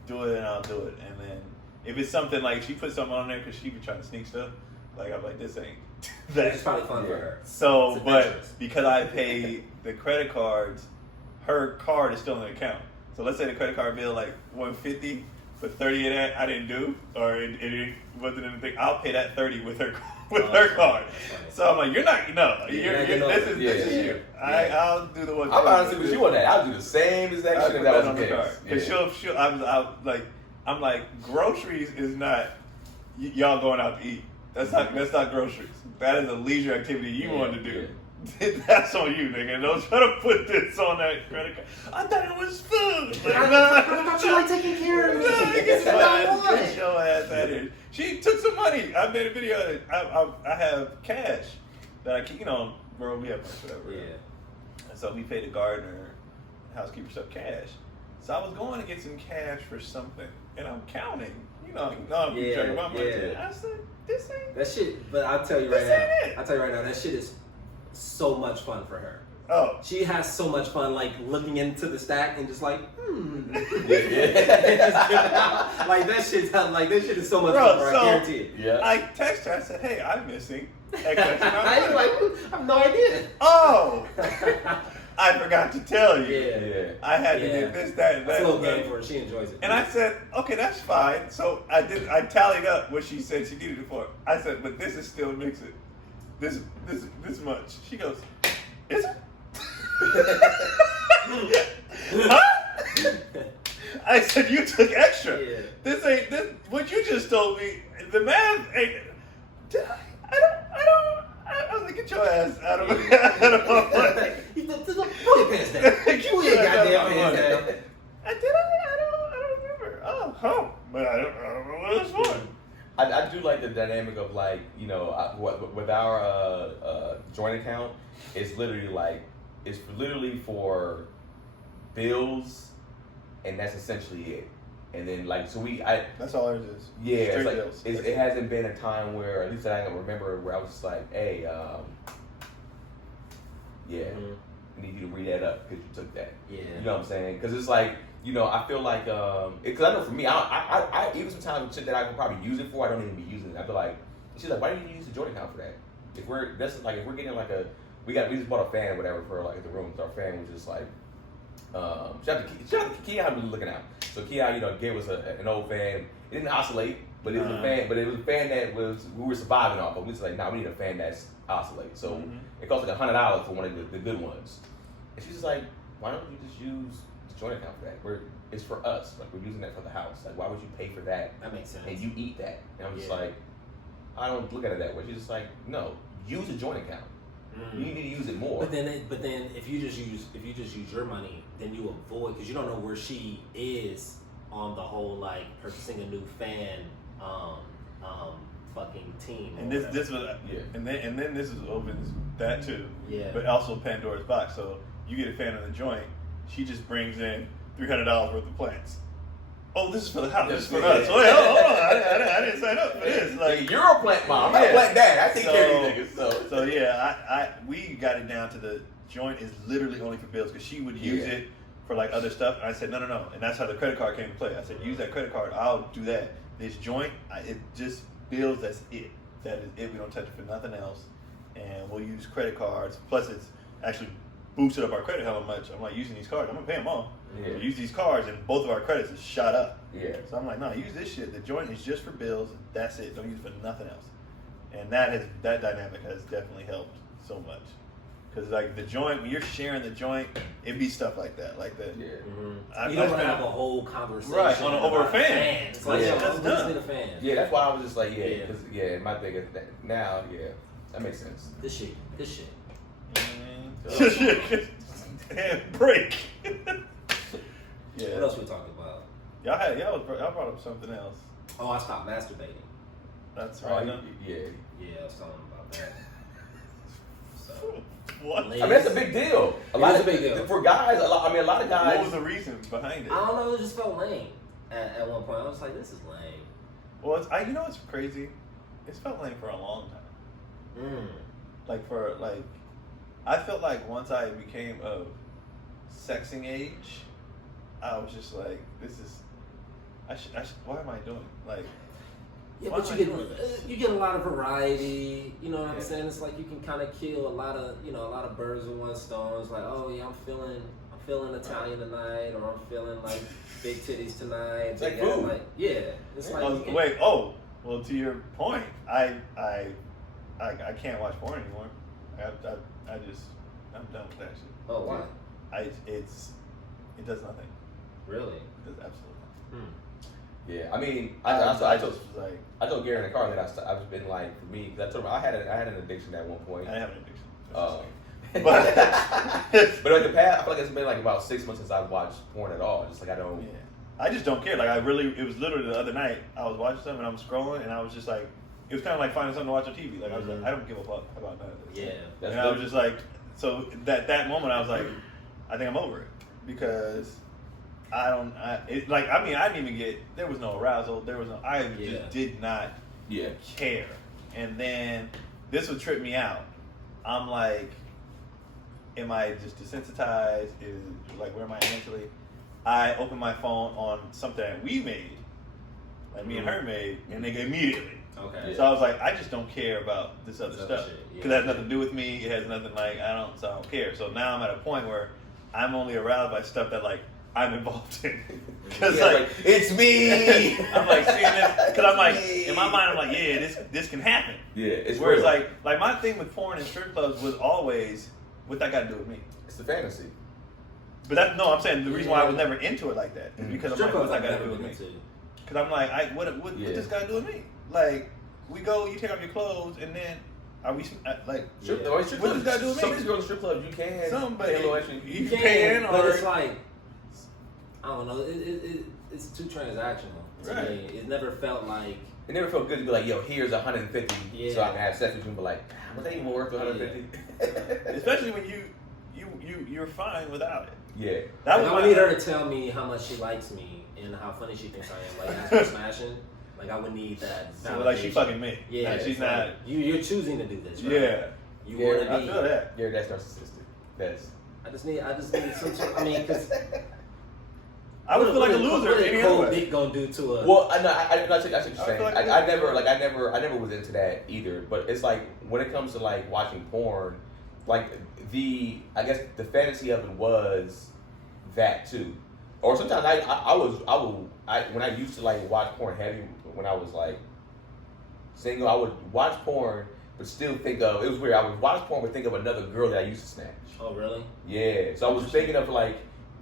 do it and I'll do it. And then if it's something like she put something on there because she be trying to sneak stuff, like I'm like this ain't. That's probably fun for her. So, but because I pay the credit cards, her card is still in the account. So let's say the credit card bill like $150, but 30 of that I didn't do, or it wasn't anything. I'll pay that 30 with her card. So I'm like, you're not, this is you. I'll do the one. I'm honestly with you on that. I'll do the same exact shit if that was the case. Because I'm like, groceries is not y'all going out to eat. That's not groceries. That is a leisure activity you want to do. That's on you, nigga. Don't try to put this on that credit card. I thought it was food. Like, I thought you like taking care of me. Get your ass out of here. She took some money. I made a video of it. I have cash that I keep, bro, we have much, whatever. Yeah. And so we paid the gardener, housekeeper stuff cash. So I was going to get some cash for something, and I'm counting. I'm checking my money. I said, this ain't that shit. But I'll tell you right now, that shit is so much fun for her. Oh, she has so much fun, like looking into the stack and just like, like that shit is so much fun for her. I guarantee it. Yeah. I text her. I said, "Hey, I'm missing That question I have no idea. Oh, I forgot to tell you. Yeah. I had to do this, that, and that. It's a little game for her. She enjoys it. And I said, okay, that's fine. So I tallied up what she said she needed it for. I said, but this is still mixing. This much. She goes, is it? Huh? I said, you took extra. Yeah. This ain't this. What you just told me. The math ain't. I don't think get your ass out of my money. Pull your pants down. Pull your goddamn pants down. I don't remember. Oh, but I don't remember what it was for. I do like the dynamic of like, you know, with our joint account, it's literally for bills, and that's essentially it. And then like that's all it is. Yeah, it's Straight like bills. it hasn't been a time where, at least I can remember, where I was just like, hey, yeah, I need you to read that up because you took that. Yeah, you know what I'm saying? Because it's like, you know, I feel like because I know for me, I even sometimes shit that I could probably use it for, I don't even be using it. I feel like she's like, why didn't you use the joint account for that? If we're getting like we just bought a fan or whatever for like the room. So our fan was just like. Shout out to Kia, been looking out. So Kia, you know, gave us an old fan. It didn't oscillate, but it was a fan. But it was a fan that we were surviving off of. We was like, we need a fan that's oscillates. So it cost like $100 for one of the good ones. And she's like, why don't you just use the joint account for that? It's for us. Like we're using that for the house. Like why would you pay for that? That makes sense. And you eat that. And I'm just like, I don't look at it that way. She's just like, no, use a joint account. You need to use it more. But then if you just use your money, then you avoid, because you don't know where she is on the whole like purchasing a new fan, fucking team. And this was and then this opens that too. Yeah. But also Pandora's box. So you get a fan on the joint, she just brings in $300 worth of plants. Oh, this is for the house. This is for us. So, wait, hold on. I didn't sign up for this. Like, you're a plant mom. I'm a plant dad. I take care of these niggas. So yeah, we got it down to the joint is literally only for bills because she would use it for like other stuff. And I said, no. And that's how the credit card came to play. I said, use that credit card. I'll do that. This joint, it just bills, that's it. That is it. We don't touch it for nothing else. And we'll use credit cards. Plus, it's actually boosted up our credit how much. I'm like, using these cards, I'm going to pay them all. Yeah. Use these cards, and both of our credits is shot up. Yeah. So I'm like, no, use this shit. The joint is just for bills. That's it. Don't use it for nothing else. And that dynamic has definitely helped so much. Because like the joint, when you're sharing the joint, it'd be stuff like that, like that. Yeah. Mm-hmm. You don't want to have a whole conversation over a fan. It's like, that's done. A fan. Yeah, that's why I was just like, my thing is that now, that makes sense. This shit. And break. Yeah. What else we talking about? Y'all brought up something else. Oh, I stopped masturbating. That's right. Yeah, I was talking about that. So what? I mean, that's a big deal. A big deal for guys. A lot of guys. What was the reason behind it? I don't know. It just felt lame. At one point, I was like, "This is lame." Well, you know what's crazy? It's felt lame for a long time. I felt like once I became of sexing age, I was just like, this is, why am I doing it? Like, yeah, but you get a lot of variety. You know what I'm saying? It's like you can kind of kill a lot of birds with one stone. It's like, oh yeah, I'm feeling Italian tonight, or I'm feeling like big titties tonight. It's like food. It's like well, to your point, I can't watch porn anymore. I'm done with that shit. Oh, why? It does nothing. Really? It does absolutely nothing. Yeah, I mean, I told Gary in the car that I've been like, for me, because I told him I had an addiction at one point. I have an addiction. But like the past, I feel like it's been like about 6 months since I've watched porn at all. Just like I don't. Yeah. I just don't care. Like it was literally the other night. I was watching something and I'm scrolling and I was just like, it was kind of like finding something to watch on TV. Like I was like, I don't give a fuck about none of this. Yeah. And I was just like, so that moment I was like, I think I'm over it because I didn't even get. There was no arousal. I just did not care. And then this would trip me out. I'm like, am I just desensitized? Where am I mentally? I opened my phone on something that we made, like me and her made, and they immediately. Okay. So I was like, I just don't care about this other stuff because it has nothing to do with me. It has nothing so I don't care. So now I'm at a point where I'm only aroused by stuff that like I'm involved in. Because like it's me. I'm like seeing this because I'm like in my mind I'm like this can happen. Yeah, it's whereas real. like my thing with porn and strip clubs was always what that got to do with me. It's the fantasy. But I'm saying the reason why I was never into it like that is because I'm like, what's that got to do with me? Because I'm like, what this got to do with me? Like, we go, you take off your clothes, and then are we like? Strip what does that got to do with me? Some of these girls in strip clubs, you can. Somebody, you can, but it's like, I don't know, it's too transactional to me. It never felt like. It never felt good to be like, yo, here's 150, so I can have sex with you, but like, was that even worth 150? Especially when you're fine without it. Yeah. I would need her to tell me how much she likes me and how funny she thinks I am. Like, after smashing, like, I would need that. So, like, she fucking me. Yeah. Like, she's not. Like, you're choosing to do this, right? Yeah. You want to be. I feel that. Yeah, that's narcissistic. That's. I just need some sort. I mean, because. I would feel like a loser. What is cold dick gonna do to us? Well, I see what you're saying. Like I never was into that either. But it's like when it comes to like watching porn, like I guess the fantasy of it was that too. Or sometimes when I used to like watch porn heavy when I was like single, I would watch porn but still think of, it was weird, I would watch porn but think of another girl that I used to snatch. Oh really? Yeah. So I was thinking of like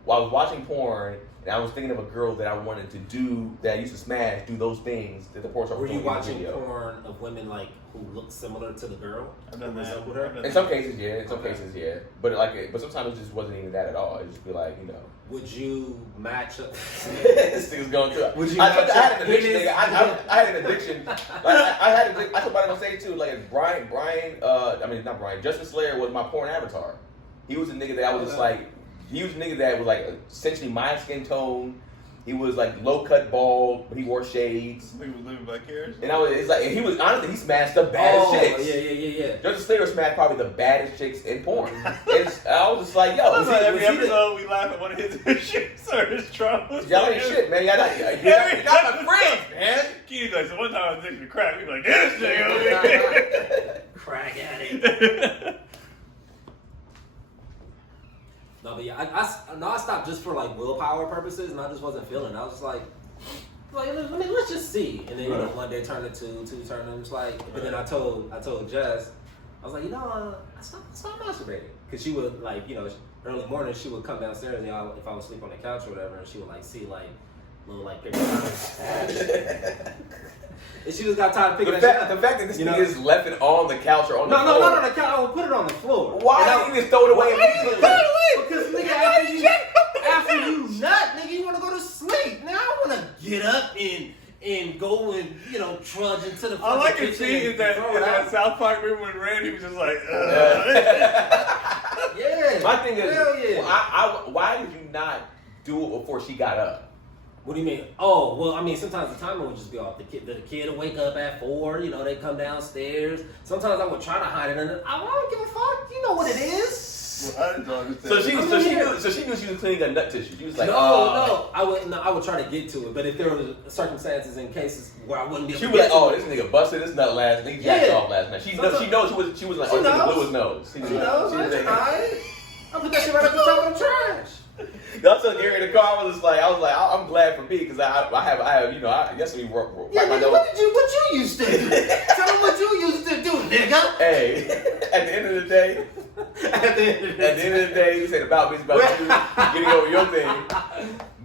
while I was watching porn and I was thinking of a girl that I wanted to do, that I used to smash, do those things that the porn star was doing. Were you watching porn of women like who look similar to the girl? I've done that. Her? In some cases, yeah. In some cases, yeah. But like, but sometimes it just wasn't even that at all. It just be like, you know. Would you match up? This nigga's going through it. Would you? I had an addiction, nigga. I had an addiction. Like, I had. I somebody gonna say too. Like Brian. I mean, not Brian. Justin Slayer was my porn avatar. He was a nigga that I was just like. He was a nigga that was like essentially my skin tone. He was like low cut bald, but he wore shades. He was living vicariously. And it's like, and he was honestly, he smashed the baddest chicks. Yeah. Justin Slayer smashed probably the baddest chicks in porn. And I was just like, yo, every episode we laugh at one of his issues or his traumas. Y'all ain't shit, man. Y'all not my friends, man. Keith's like, so one time I was addicted to crack. He was like, this nigga over here. Crack addict. No, but yeah, I stopped just for like willpower purposes, and I just wasn't feeling it. I was just like let's just see. And then you know, one day turned to two turned to just like. But then I told Jess, I was like, I stopped masturbating because she would like, early morning she would come downstairs, and if I was asleep on the couch or whatever, and she would like see like little like paper towels. And she just got tired of picking that shit up. The fact that this nigga is left it on the couch or on the floor. No, not on the couch. I would put it on the floor. Why didn't you just throw it away immediately? Because nigga, after you nut, nigga, you want to go to sleep. Now I want to get up and go and trudge into the. All I can see is that South Park movie when Randy was just like, yeah. My thing is, yeah. why did you not do it before she got up? What do you mean? Oh, well, I mean, sometimes the timer would just be off. The kid would wake up at 4, they come downstairs. Sometimes I would try to hide it under. I don't give a fuck. You know what it is. Well, I don't understand. So she knew she was cleaning her nut tissue. She was like, no. I would try to get to it, but if there were circumstances and cases where I wouldn't be able she to was get like, to this nigga busted his nut last night. He jacked off last night. She knows she was like, she knows. blew his nose. She knows. I put that shit right up the top of the trash. That's what Gary in the car was like. I'm glad for me because I guess we work. Yeah, nigga, what you used to do? Tell me what you used to do, nigga. Hey, at the end of the day, you said about me, it's about you getting over your thing.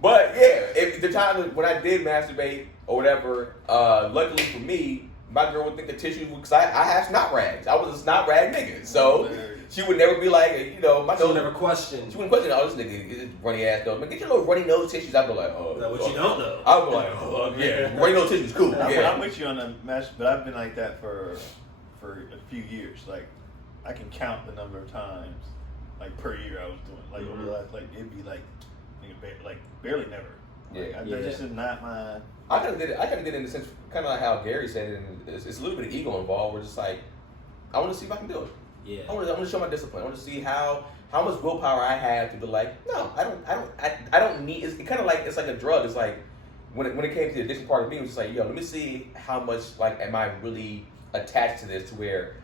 But yeah, if the time when I did masturbate or whatever, luckily for me, my girl would think the tissue because I have snot rags. I was a snot rag nigga, so. She would never be like, my nose. She would never question. She wouldn't question, this nigga, this runny ass nose. Man, get your little runny nose tissues. I'd be like, what you don't know. I would be like, yeah, runny nose tissues, cool. Yeah. I'm with you on the match, but I've been like that for a few years. Like, I can count the number of times, like, per year I was doing. Like, over the last, like, it'd be like barely never. Like, this is not my... I kind of did it in the sense, kind of like how Gary said it, and it's a little bit of ego involved. We're just like, I want to see if I can do it. Yeah. I want to show my discipline. I want to see how much willpower I have to be like, no, I don't need. It's kind of like it's like a drug. It's like when it came to the addiction part of me, it was just like, yo, let me see how much like am I really attached to this to where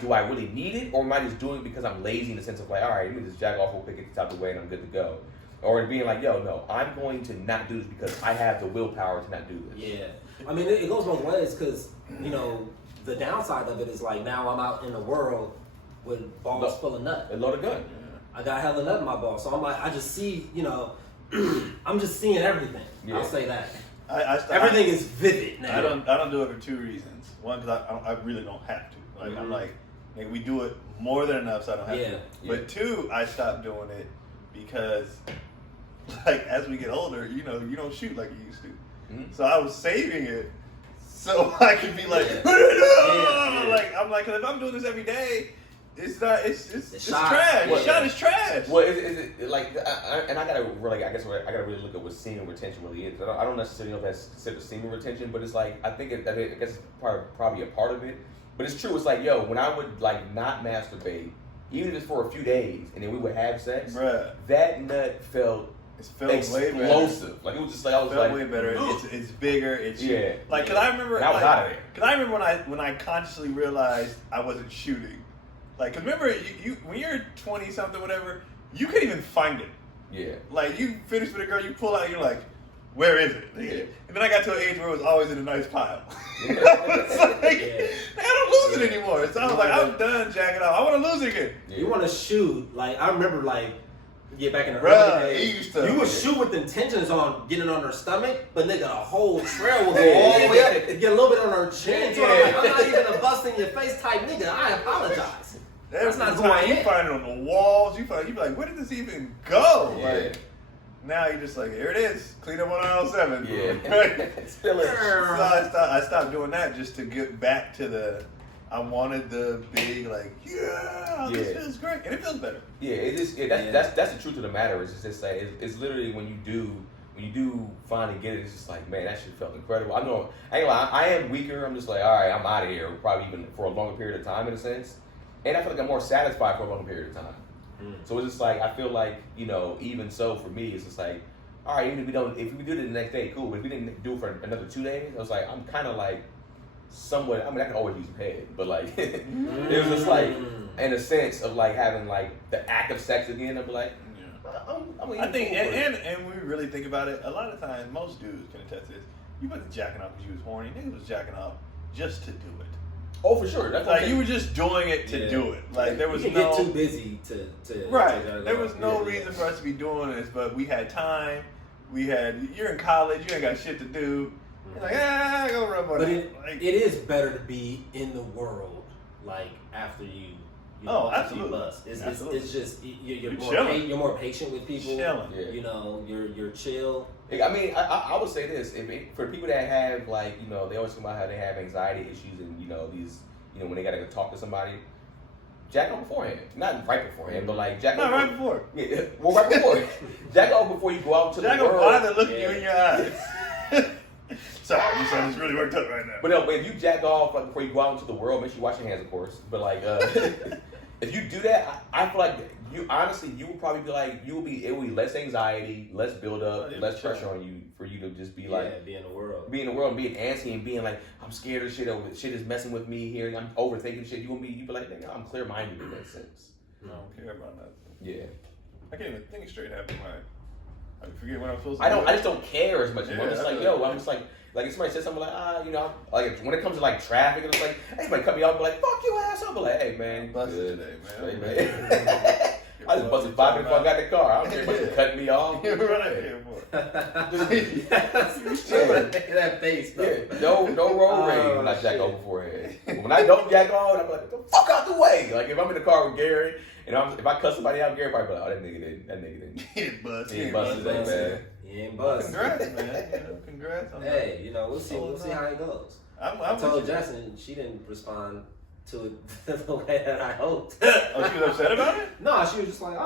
do I really need it, or am I just doing it because I'm lazy in the sense of like, all right, let me just jack off real quick, get this out of the way, and I'm good to go. Or being like, yo, no, I'm going to not do this because I have the willpower to not do this. Yeah. I mean, it goes both ways because, you know, the downside of it is like now I'm out in the world with balls full of nut. A load of gun. I got hella nut in my balls. So I'm like, I just see, you know, I'm just seeing everything. I'll say that. Everything is vivid now. I don't do it for 2 reasons. One, because I really don't have to. Like, I'm like, we do it more than enough, so I don't have to. But 2, I stopped doing it because, like, as we get older, you know, you don't shoot like you used to. So I was saving it so I could be like, like, I'm like, because if I'm doing this every day, it's not, it's trash. The shot is trash. Well, is it like, and I gotta really, I gotta really look at what semen retention really is. I don't necessarily know if that's considered semen retention, but it's like, I guess it's probably a part of it. But it's true. It's like, yo, when I would like not masturbate, even if it's for a few days, and then we would have sex, that nut felt explosive. Way better. Like it was just like I was felt like, way better. It's bigger. It's like because I remember and I was out of there. Because I remember when I consciously realized I wasn't shooting. Like, cause remember you when you're 20 something whatever, you can't even find it. Yeah. Like you finish with a girl, you pull out, you're like, where is it? Yeah. And then I got to an age where it was always in a nice pile. I was like, I don't lose it anymore. So I was like, I'm done jacking off. I want to lose it again. You want to shoot, like, I remember, like, back in the early days, you would shoot with intentions on getting on her stomach, but nigga, a whole trail would go all the way up to get a little bit on her chin. So I'm like, I'm not even a bust in your face type nigga. I apologize. That's not who I am. You find it on the walls. You be like, where did this even go? Yeah. Like, now you're just like, here it is. Clean up on aisle 7. Yeah. Right? Still is. So I stopped doing that just to get back to I wanted the big, like, this feels great. And it feels better. Yeah, it is. That's the truth of the matter. It's just like, it's literally when you do finally get it, it's just like, man, that shit felt incredible. I know, I ain't gonna lie, I am weaker. I'm just like, all right, I'm out of here. Probably even for a longer period of time in a sense. And I feel like I'm more satisfied for a longer period of time. So it's just like, I feel like, you know, even so for me, it's just like, all right, even if we do it the next day, cool. But if we didn't do it for another 2 days, I was like, I'm kind of like somewhat, I mean, I can always use some head, but like, it was just like, in a sense of like having like the act of sex again, I'd be like, I think, and when we really think about it, a lot of times, most dudes can attest to this, you wasn't jacking off because you was horny, niggas was jacking off just to do it. Oh, for sure. That's like you were just doing it to do it. Like there was you no get too busy to right. There was no reason for us to be doing this, but we had time. You're in college. You ain't got shit to do. You're like, go rub on it. But it is better to be in the world like after you. Absolutely. It's just you're more patient with people. Chilling. Yeah. You know, you're chill. I mean, I would say this: for people that have like, you know, they always talk about how they have anxiety issues and you know these, you know, when they gotta go talk to somebody, jack off beforehand, not right beforehand, but like jack off right before. Yeah, well, right before. Jack off before you go out to the world. Jack off bother looking you in your eyes. Sorry, you sound just really worked up right now. But no, but if you jack off like, before you go out into the world, make sure you wash your hands, of course. But like, if you do that, I feel like you will probably be like, it will be less anxiety, less build up, less pressure on you for you to just be like, be in the world, being antsy and being like, I'm scared of shit, shit is messing with me here, and I'm overthinking shit. You be like, nigga, I'm clear minded in that sense. No, I don't care about that. Yeah. I can't even think straight half the time. I forget what I'm supposed to do. I just don't care as much anymore. I'm just like, yo, I'm just like if somebody says something like, you know, like when it comes to like traffic, it's like, anybody cut me off, be like, fuck you, asshole. Be like, hey man, busted today, man. Hey, man. I just busted 5 minutes before I got the car. I don't care about you cutting me off. You're right. That face, though. Yeah, no road rage when I jack off beforehand. When I don't jack off, I'm like, the fuck out the way. Like if I'm in the car with Gary, and if I cut somebody out, Gary probably be like, oh, that nigga didn't. He ain't bust. He ain't busted that bad. He ain't bust. Congrats, man. Congrats on that. Hey, you know, we'll see how it goes. I told Jackson she didn't respond to it the way that I hoped. Oh, she was upset about it? No, she was just like,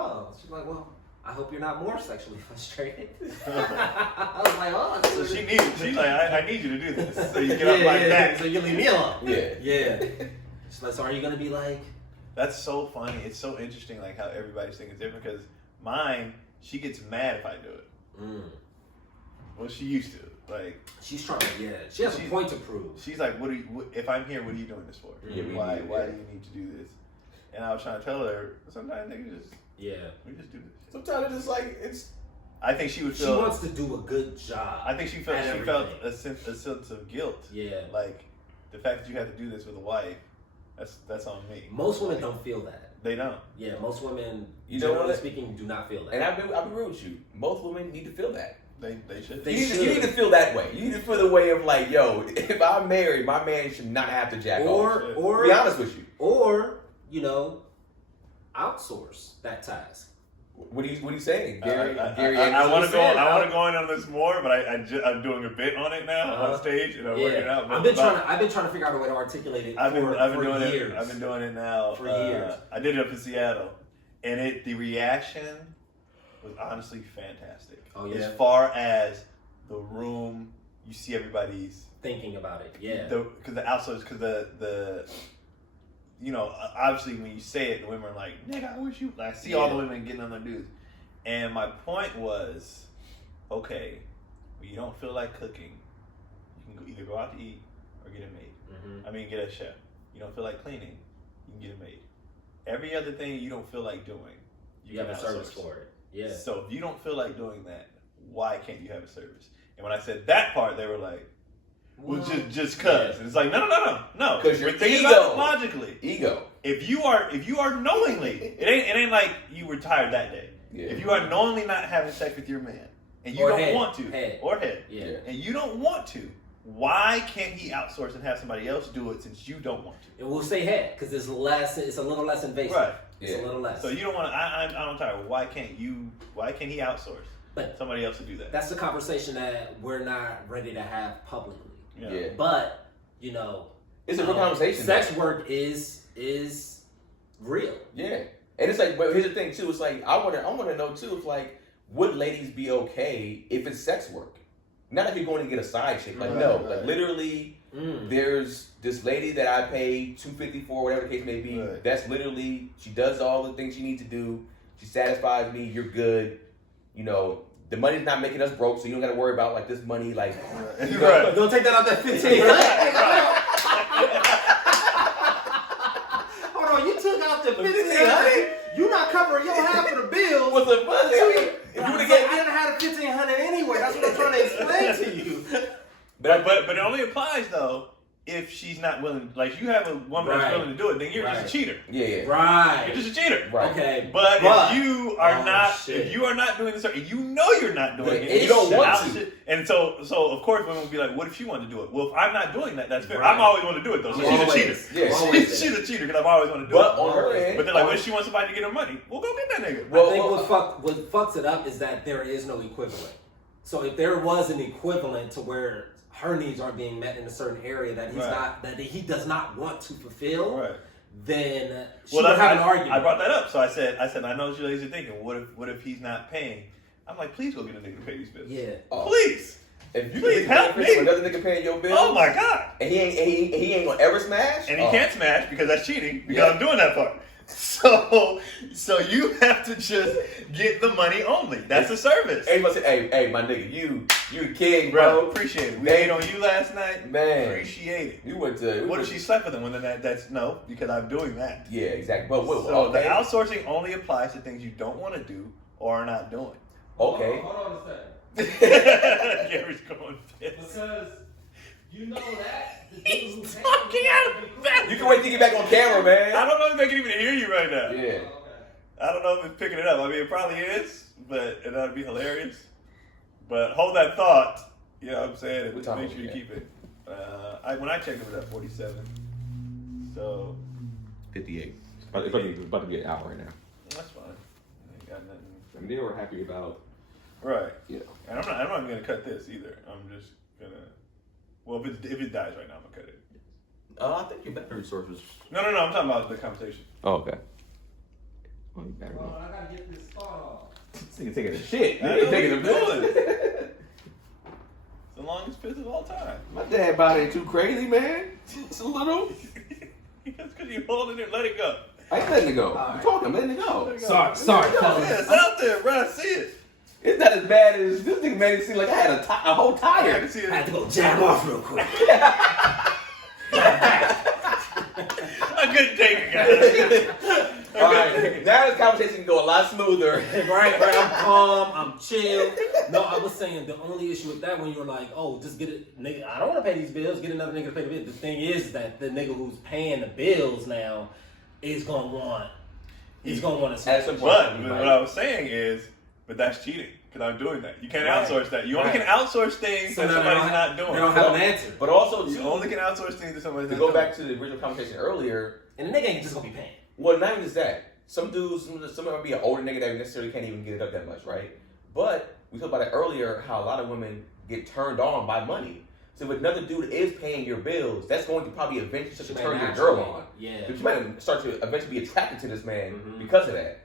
she's like, well, I hope you're not more sexually frustrated. I was like, so she's like, I need you to do this. So you get up like that. So you leave me alone. Yeah. She's like, so are you gonna be like? That's so funny. It's so interesting, like how everybody's thing is different. Because mine, she gets mad if I do it. Well, she used to. Like she's trying to. Yeah, she has a point to prove. She's like, if I'm here, what are you doing this for? Why do you need to do this? And I was trying to tell her, sometimes niggas just we just do this. Sometimes it's just like it's. I think she would feel. She wants to do a good job. I think she felt a sense of guilt. Yeah. Like the fact that you had to do this with a wife, that's on me. Most women don't feel that. They don't. Yeah, most women, generally speaking, do not feel that. And I'll be real with you. Most women need to feel that. They should. You need to feel that way. You need to feel the way of like, yo, if I'm married, my man should not have to jack off. Or be honest with you. Or outsource that task. What are you saying, Gary? I want to go in on this more, but I'm doing a bit on it now on stage, and I'm working it out. I've been trying to figure out a way to articulate it. I've been doing years. I've been doing it now for years. I did it up in Seattle, and the reaction was honestly fantastic. Oh yeah. As far as the room, you see everybody's thinking about it. Yeah. Because the obviously when you say it, the women are like, nigga, I wish you. I see all the women getting on their dudes. And my point was, okay, when you don't feel like cooking, you can either go out to eat or get a maid. Mm-hmm. I mean, get a chef. You don't feel like cleaning, you can get a maid. Every other thing you don't feel like doing, you have can a outsource. service for it. Yeah. So if you don't feel like doing that, why can't you have a service? And when I said that part, they were like, well, just cause. And it's like, no. Because you're thinking about it logically. Ego. If you are knowingly, it ain't like you were tired that day. Yeah. If you are knowingly not having sex with your man, and you don't want to, and you don't want to, why can't he outsource and have somebody else do it since you don't want to? And we'll say head because it's a little less invasive. Right. It's a little less. So you don't want to. I'm tired. Why can't he outsource? But somebody else to do that. That's the conversation that we're not ready to have publicly. Yeah. But it's a real conversation. Sex work is real. Yeah, and it's like, but here's the thing too. It's like I want to know too. It's like, would ladies be okay if it's sex work? Not if you're going to get a side chick. Like like literally, there's this lady that I pay $250 for, whatever the case may be. Right. That's literally, she does all the things she needs to do. She satisfies me. You're good. The money's not making us broke, so you don't got to worry about like this money. Like, right. Don't take that out that 15. Hold on, you took out the 1500. You not covering your half of the bills. What's the money? If you would have I didn't have the 1500 anyway. That's what I'm trying to explain to you. But it only applies though if she's not willing. Like you have a woman that's willing to do it, then you're just a cheater. Yeah. Right. You're just a cheater. Right. Okay. But if you are not doing this, and you know you're not doing it, you don't want to. And so of course women will be like, what if she wanted to do it? Well, if I'm not doing that, that's fair. I'm always want to do it though. So she's a cheater. Yeah. She's a cheater because I've always wanted to do it. But on her end, but they're like, what if she wants somebody to get her money? Well, go get that nigga. I think what fucks it up is that there is no equivalent. So if there was an equivalent to where her needs aren't being met in a certain area that he does not want to fulfill, then she would have an argument. I brought that up. So I said, I know what you ladies are thinking. What if he's not paying? I'm like, please go get a nigga to pay these bills. Yeah. Please. If you please help me. Another nigga paying your bills. Oh my God. And he ain't gonna ever smash. And he can't smash because that's cheating. Because I'm doing that part. So you have to just get the money only. That's a service. Hey, my nigga, you king, bro. Appreciate it. We ate on you last night. Man, appreciate it. You went to. What if she slept with him? Well, then that's no, because I'm doing that. Yeah, exactly. But the outsourcing only applies to things you don't want to do or are not doing. Okay. Hold on a second. Gary's going pissed. Because you know that. He's talking out of mouth. You can wait to get back on camera, man. I don't know if they can even hear you right now. Yeah. I don't know if it's picking it up. I mean, it probably is, but that'd be hilarious. But hold that thought. You know what I'm saying? Make sure you keep it. When I checked, it was at 47. So 58. It's about to be an hour right now. That's fine. I ain't got nothing. And they were happy about. Right. Yeah. And I'm not even gonna cut this either. I'm just gonna. Well, if it dies right now, I'm gonna cut it. I think your battery source was. No. I'm talking about the conversation. Oh, okay. Oh, you better I gotta get this start off. This nigga taking a shit. Nigga taking a piss. It's the longest piss of all time. My dad body ain't too crazy, man. It's a little. That's because you holding it, let it go. I ain't letting it go. I'm talking, letting it go. Sorry. It's out there, bro. I see it. It's not as bad bad as this nigga made it seem like I had a whole I tire. can see I had it. to go jam off real quick. A good take, guys. All right, now this conversation can go a lot smoother. right. I'm calm. I'm chill. No, I was saying the only issue with that when you were like, oh, just get it, nigga. I don't want to pay these bills. Get another nigga to pay the bills. The thing is that the nigga who's paying the bills now is gonna want. He's gonna want to. At some point, But what I was saying is, but that's cheating because I'm doing that. You can't Right. outsource that. You only Right. can outsource things So that now somebody's they not doing. They don't have an answer. But also, You too, only can outsource things that somebody's to not go doing. back to the original conversation earlier, And the nigga ain't just gonna be paying. well, not even just that. Some dudes, some might be an older nigga that necessarily can't even get it up that much, right? But we talked about it earlier, how a lot of women get turned on by money. So if another dude is paying your bills, that's going to probably eventually start to turn your girl on. Yeah. But you might start to eventually be attracted to this man Mhm. because of that.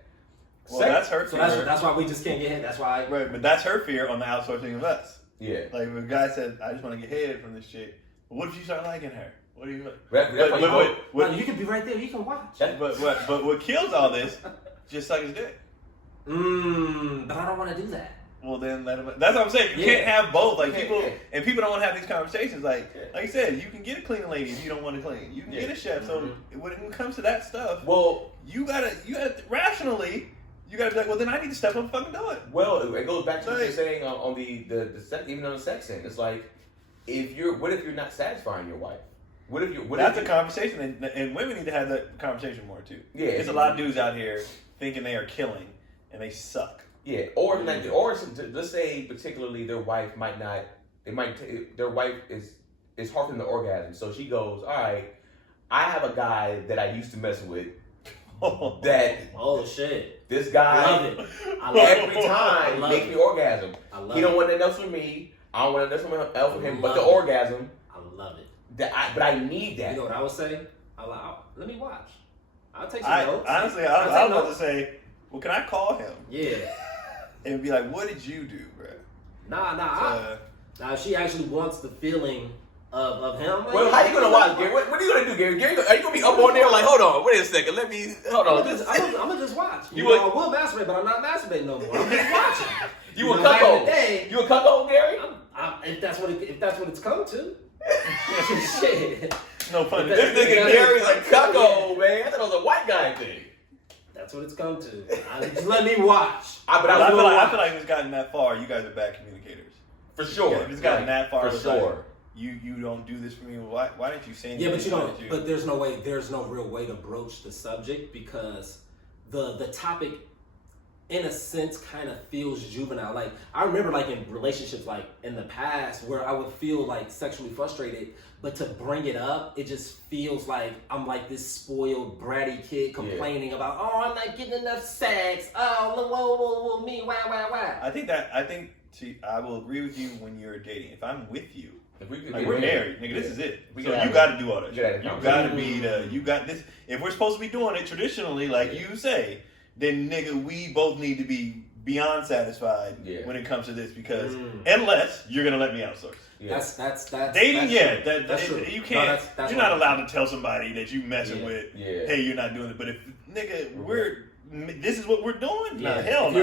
Well, that's her So fear. that's why we just can't get hit. That's why. Right, but that's her fear on the outsourcing of us. Yeah. Like if a guy said, "I just want to get head from this chick," well, what if you start liking her? What do you? That's why you go- Well, you can be right there. You can watch. that- But what kills all this? Just suck his dick. But I don't want to do that. Well, then let him. That's what I'm saying. You Yeah. can't have both. Like Yeah, people, yeah. and people don't want to have these conversations. Like Yeah. you said, you can get a cleaning lady if you don't want to clean. You can Yeah. get a chef. So when it comes to that stuff, Well, you gotta rationally, you gotta be like, well, then I need to step up and fucking do it. well, it goes back to what you're Like- saying on the sex, even on the sex end. It's like, what if you're not satisfying your wife? What if you? What That's if a you, conversation, and women need to have that conversation more too. Yeah, there's a lot of dudes out here thinking they are killing, and they suck. Yeah, or let's say particularly their wife might not. Their wife is hard for them to orgasm, so she goes, all right, I have a guy that I used to mess with. That Oh shit! this I guy love it. I love it. every time love makes it. me orgasm. I love He don't it. want nothing else from me. I don't want nothing else from him but the Love it. orgasm. I love it. But I need that. You know what I would say? Let me watch. I'll take some I notes. honestly, I I'll was take about to notes. say, well, can I call him Yeah. and be like, what did you do, bro? Nah. If she actually wants the feeling of him. Like, Well, how you gonna watch, Gary? What are you gonna do, Gary? Are you gonna be up on there like, hold on, wait a second, hold on. I'm gonna just watch. You You would- know, I will masturbate, but I'm not masturbating no more. I'm just watching. You a know, back in cuckold? the day, You a cuckold, Gary? if that's what it's come to. Shit. No pun. This nigga Gary's a cuckold, man. I thought it was a white guy thing. That's what it's come to. Just let me watch. But I I feel will like watch. I feel like if it's gotten that far, you guys are bad communicators. For sure. Yeah, if it's gotten that far, For it's like, sure. you don't do this for me. Why didn't you say anything? Yeah, but you Why don't. did But there's no real way to broach the subject because the topic, in a sense, kind of feels juvenile. Like I remember, like in relationships, like in the past, where I would feel like sexually frustrated, but to bring it up, it just feels like I'm like this spoiled, bratty kid complaining about, oh, I'm not getting enough sex. Oh, whoa, me, wah. See, I will agree with you when you're dating. If I'm with you, If we could, like we're married, nigga, this is it. We So gotta you have got to do all that. you gotta Shit. have You a got to conversation. you got this. If we're supposed to be doing it traditionally, like you say, then nigga, we both need to be beyond satisfied when it comes to this because unless you're gonna let me outsource. Yeah. That's Dating, that's yeah, true. That's true. you No, can't. that's You're what not I'm allowed saying. to tell somebody that you messing with. Yeah. Hey, you're not doing it. But if nigga, this is what we're doing. Yeah. Nah, hell no.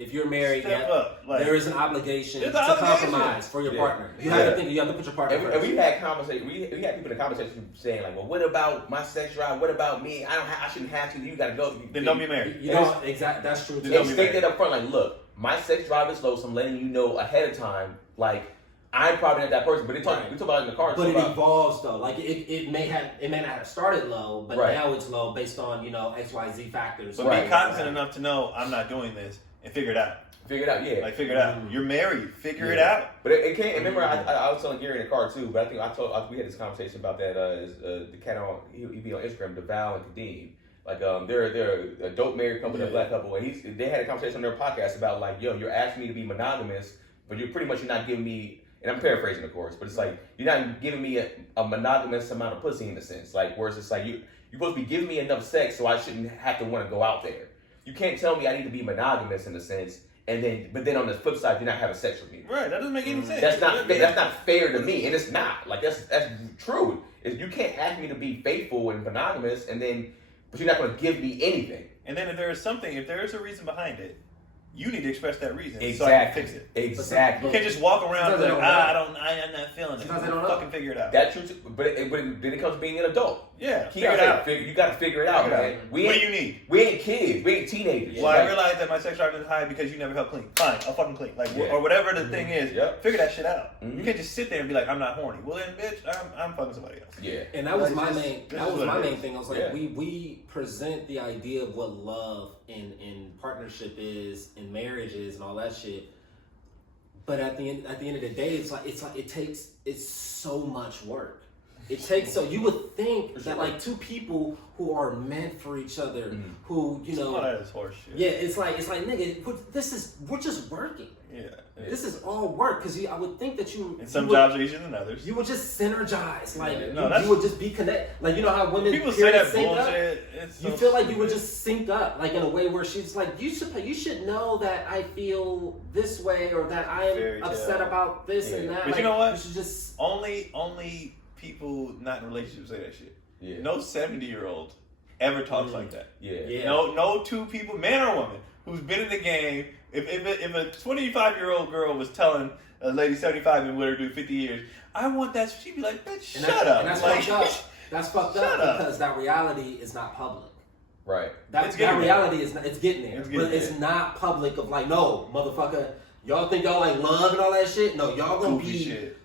If you're married, step yeah, up. Like, there is an obligation There's to an obligation. compromise for your Yeah. partner. You Yeah. have to think. You have to put your partner And first. we've had conversation. We had people in the conversation saying like, "Well, what about my sex drive? What about me? I shouldn't have to. You got to go." then don't be married. You know, exactly. That's true. They Too. don't be state married. that up front. Like, look, my sex drive is low, so I'm letting you know ahead of time. Like, I'm probably not that person. But we talk about it in the car. But it about, evolves though. Like it may not have started low, but Right. now it's low based on XYZ factors. But Right. be cognizant enough to know I'm not doing this and figure it out. figure it out. Yeah. Like figure it out. You're married. Figure it Yeah. out. But it can't. Remember, I was telling Gary in the car too. But I think we had this conversation about that. The cat on he be on Instagram, DeVal and Kadeem. Like they're a dope married couple, a black couple, and they had a conversation on their podcast about like, yo, you're asking me to be monogamous, but you're not giving me. And I'm paraphrasing, of course, but it's like you're not giving me a monogamous amount of pussy in a sense. Like, whereas it's like you're supposed to be giving me enough sex so I shouldn't have to want to go out there. You can't tell me I need to be monogamous in a sense. But then on the flip side, you're not having sex with me. Right. That doesn't make any sense. That's not fair to me, and it's not. Like that's true. You can't ask me to be faithful and monogamous, but you're not going to give me anything. And then if there is a reason behind it, you need to express that reason so I can Exactly. fix it. Exactly. You can't just walk around and be like, Sometimes I'm not feeling it. Sometimes they don't know. Fucking figure it out. That's true, too, but then it comes to being an adult. Yeah, You figure it out. gotta figure it out, man. What do you need? We ain't kids. We ain't teenagers. Well, I Like, realize that my sex drive is high because you never helped clean. Fine, I'll fucking clean. Like, Yeah. or whatever the thing is. Yep. Figure that shit out. Mhm. You can't just sit there and be like, I'm not horny. Well then, bitch, I'm fucking somebody else. yeah. And that was Like, my this- main. this That is was what my it main is. thing. I was like, Yeah. we present the idea of what love in partnership is, in marriage is, and all that shit. But at the end of the day, it's so much work. It takes so you would think For that sure. like two people who are meant for each other, who All that is horse shit. yeah, it's like nigga, we're just working. Yeah. This is all work because I would think that And some you would, jobs are easier than others. you would just synergize, like Yeah, you, no, that's- you would just be connect, like you know how women People say that sync up? bullshit. It's You so feel like you stupid. would just sync up, like in a way where she's like, you should know that I feel this way or that I Fairy am tale. upset about this and Yeah. that. But like, you know what? You should just Only people not in relationships say that shit. Yeah. No 70-year-old ever talks like that. Yeah. Yeah. No two people, man or woman, who's been in the game. If a 25-year-old girl was telling a lady 75 and with her do 50 years, I want that, she'd be like, bitch, and shut up. And that's Like, fucked up. That's fucked Shut up up. because that reality is not public. Right. That It's getting reality is not, it's getting there, It's getting but it's there. not public. Of like, no, motherfucker, y'all think y'all like love and all that shit? No, y'all gonna goofy be shit.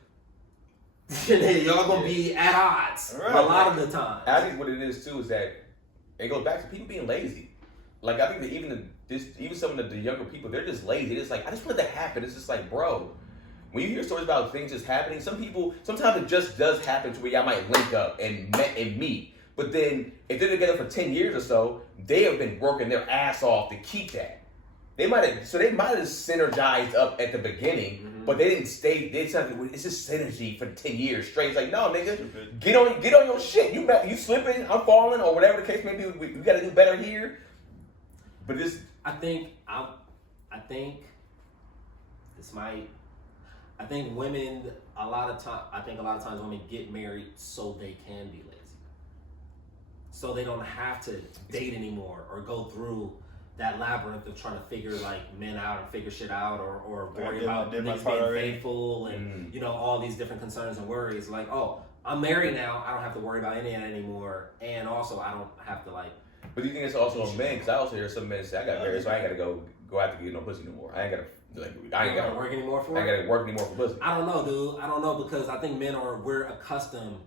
y'all gonna be at odds Right. a lot of the time. I think what it is too is that it goes back to people being lazy. Like I think that even some of the younger people, they're just lazy. It's like I just want it to happen. It's just like, bro, when you hear stories about things just happening, sometimes it just does happen to where y'all might link up and meet. But then if they're together for 10 years or so, they have been working their ass off to keep that. They might have synergized up at the beginning, but they didn't stay. They said it's just synergy for 10 years straight. It's like, no, nigga, Stupid. get on your shit. You slipping, I'm falling, or whatever the case may be. We got to do better here. But this, I think women a lot of times women get married so they can be lazy, so they don't have to date anymore or go through that labyrinth of trying to figure like men out and figure shit out or worry about did my niggas part being already. faithful and you know all these different concerns and worries. Like, oh, I'm married now, I don't have to worry about any of that anymore, and also I don't have to like. but do you think it's also a man? Because I also hear some men say, I got married, so I ain't got to go out to get no pussy no more. I ain't got to work anymore for I it. ain't got to work anymore for pussy. I don't know, dude. I don't know because I think we're accustomed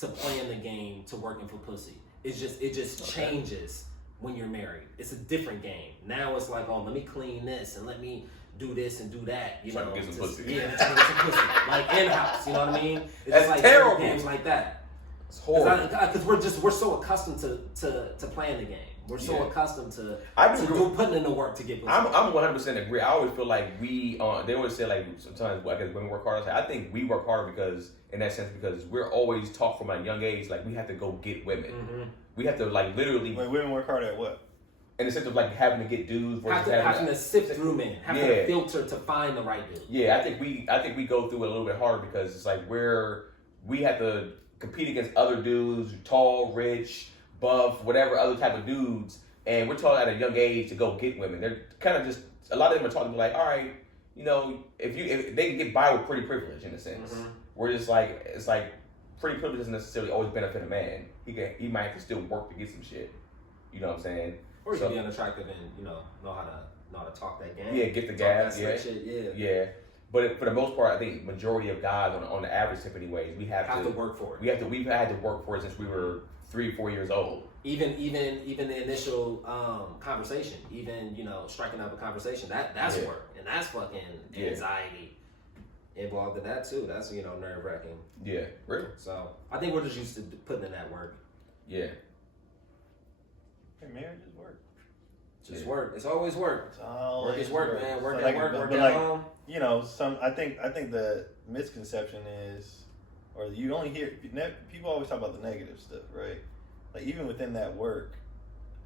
to playing the game to working for pussy. It just changes when you're married. It's a different game. Now it's like, oh, let me clean this and let me do this and do that. You So I know, can get some just- pussy. Yeah, to get some pussy, like in house. You know what I mean? It's That's just like terrible. games like that. It's horrible. Because we're so accustomed to playing the game. We're so Yeah. accustomed to putting in the work to get pussy. I'm 100% agree. I always feel like they always say like sometimes I guess women work hard. I think we work hard because in that sense because we're always taught from a young age like we have to go get women. Mm-hmm. We have to like literally Wait, women work hard at what? in the sense of like having to get dudes versus having to sift through men, having Yeah. to filter to find the right dude. Yeah, I think we go through it a little bit harder because it's like we have to compete against other dudes, tall, rich, buff, whatever other type of dudes, and we're taught at a young age to go get women. They're kind of just a lot of them are taught to be like, all right, you know, if they can get by with pretty privilege in a sense. Mm-hmm. We're just like it's like pretty privilege doesn't necessarily always benefit a man. He might have to still work to get some shit. You know what I'm saying? Or you So- can be unattractive and know how to talk that game. Yeah, get the Talk gas, that yeah. slick shit, Yeah, but for the most part, I think majority of guys on the average tip, anyways, we have to work for it. We've had to work for it since we were 3 or 4 years old. Even the initial conversation, even striking up a conversation, that's Yeah. work, and that's fucking Yeah. anxiety involved in that too. That's nerve wracking. Yeah, real. So I think we're just used to putting in that work. Yeah, Hey, marriage is work. Just Yeah. work. It's always work. It's always Work is work, man. Work So at work. Work but at like, home. you know, I think the misconception is, or you only hear people always talk about the negative stuff, right? Like even within that work,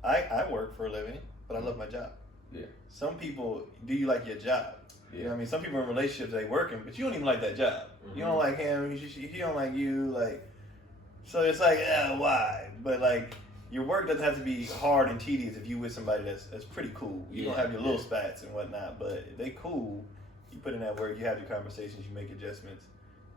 I work for a living, but I love my job. Yeah. Some people, do you like your job? You know what I mean? Some people in relationships, they working, but you don't even like that job. You don't like him, he don't like you, like, so it's like, why? But like, your work doesn't have to be hard and tedious if you with somebody that's pretty cool. You don't have your little spats and whatnot, but if they cool, you put in that work, you have your conversations, you make adjustments,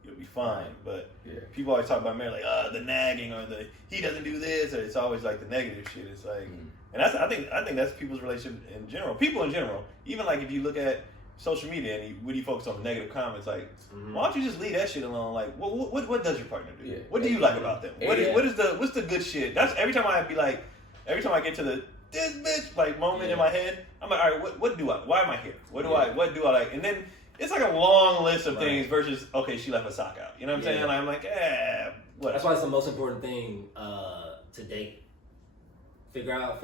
you'll be fine. But people always talk about marriage like, the nagging or the he doesn't do this, or it's always like the negative shit. It's like, and that's I think that's people's relationship in general. People in general, even like if you look at social media and you focus on the negative comments, like why don't you just leave that shit alone? Like, what does your partner do? Yeah. What do you like about them? What's the good shit? That's every time I get to the this bitch like moment in my head, I'm like, all right, what do I? Why am I here? What do I like? And then it's like a long list of things versus okay, she left a sock out. You know what I'm saying? Like, I'm like, what? That's why it's the most important thing to date. Figure out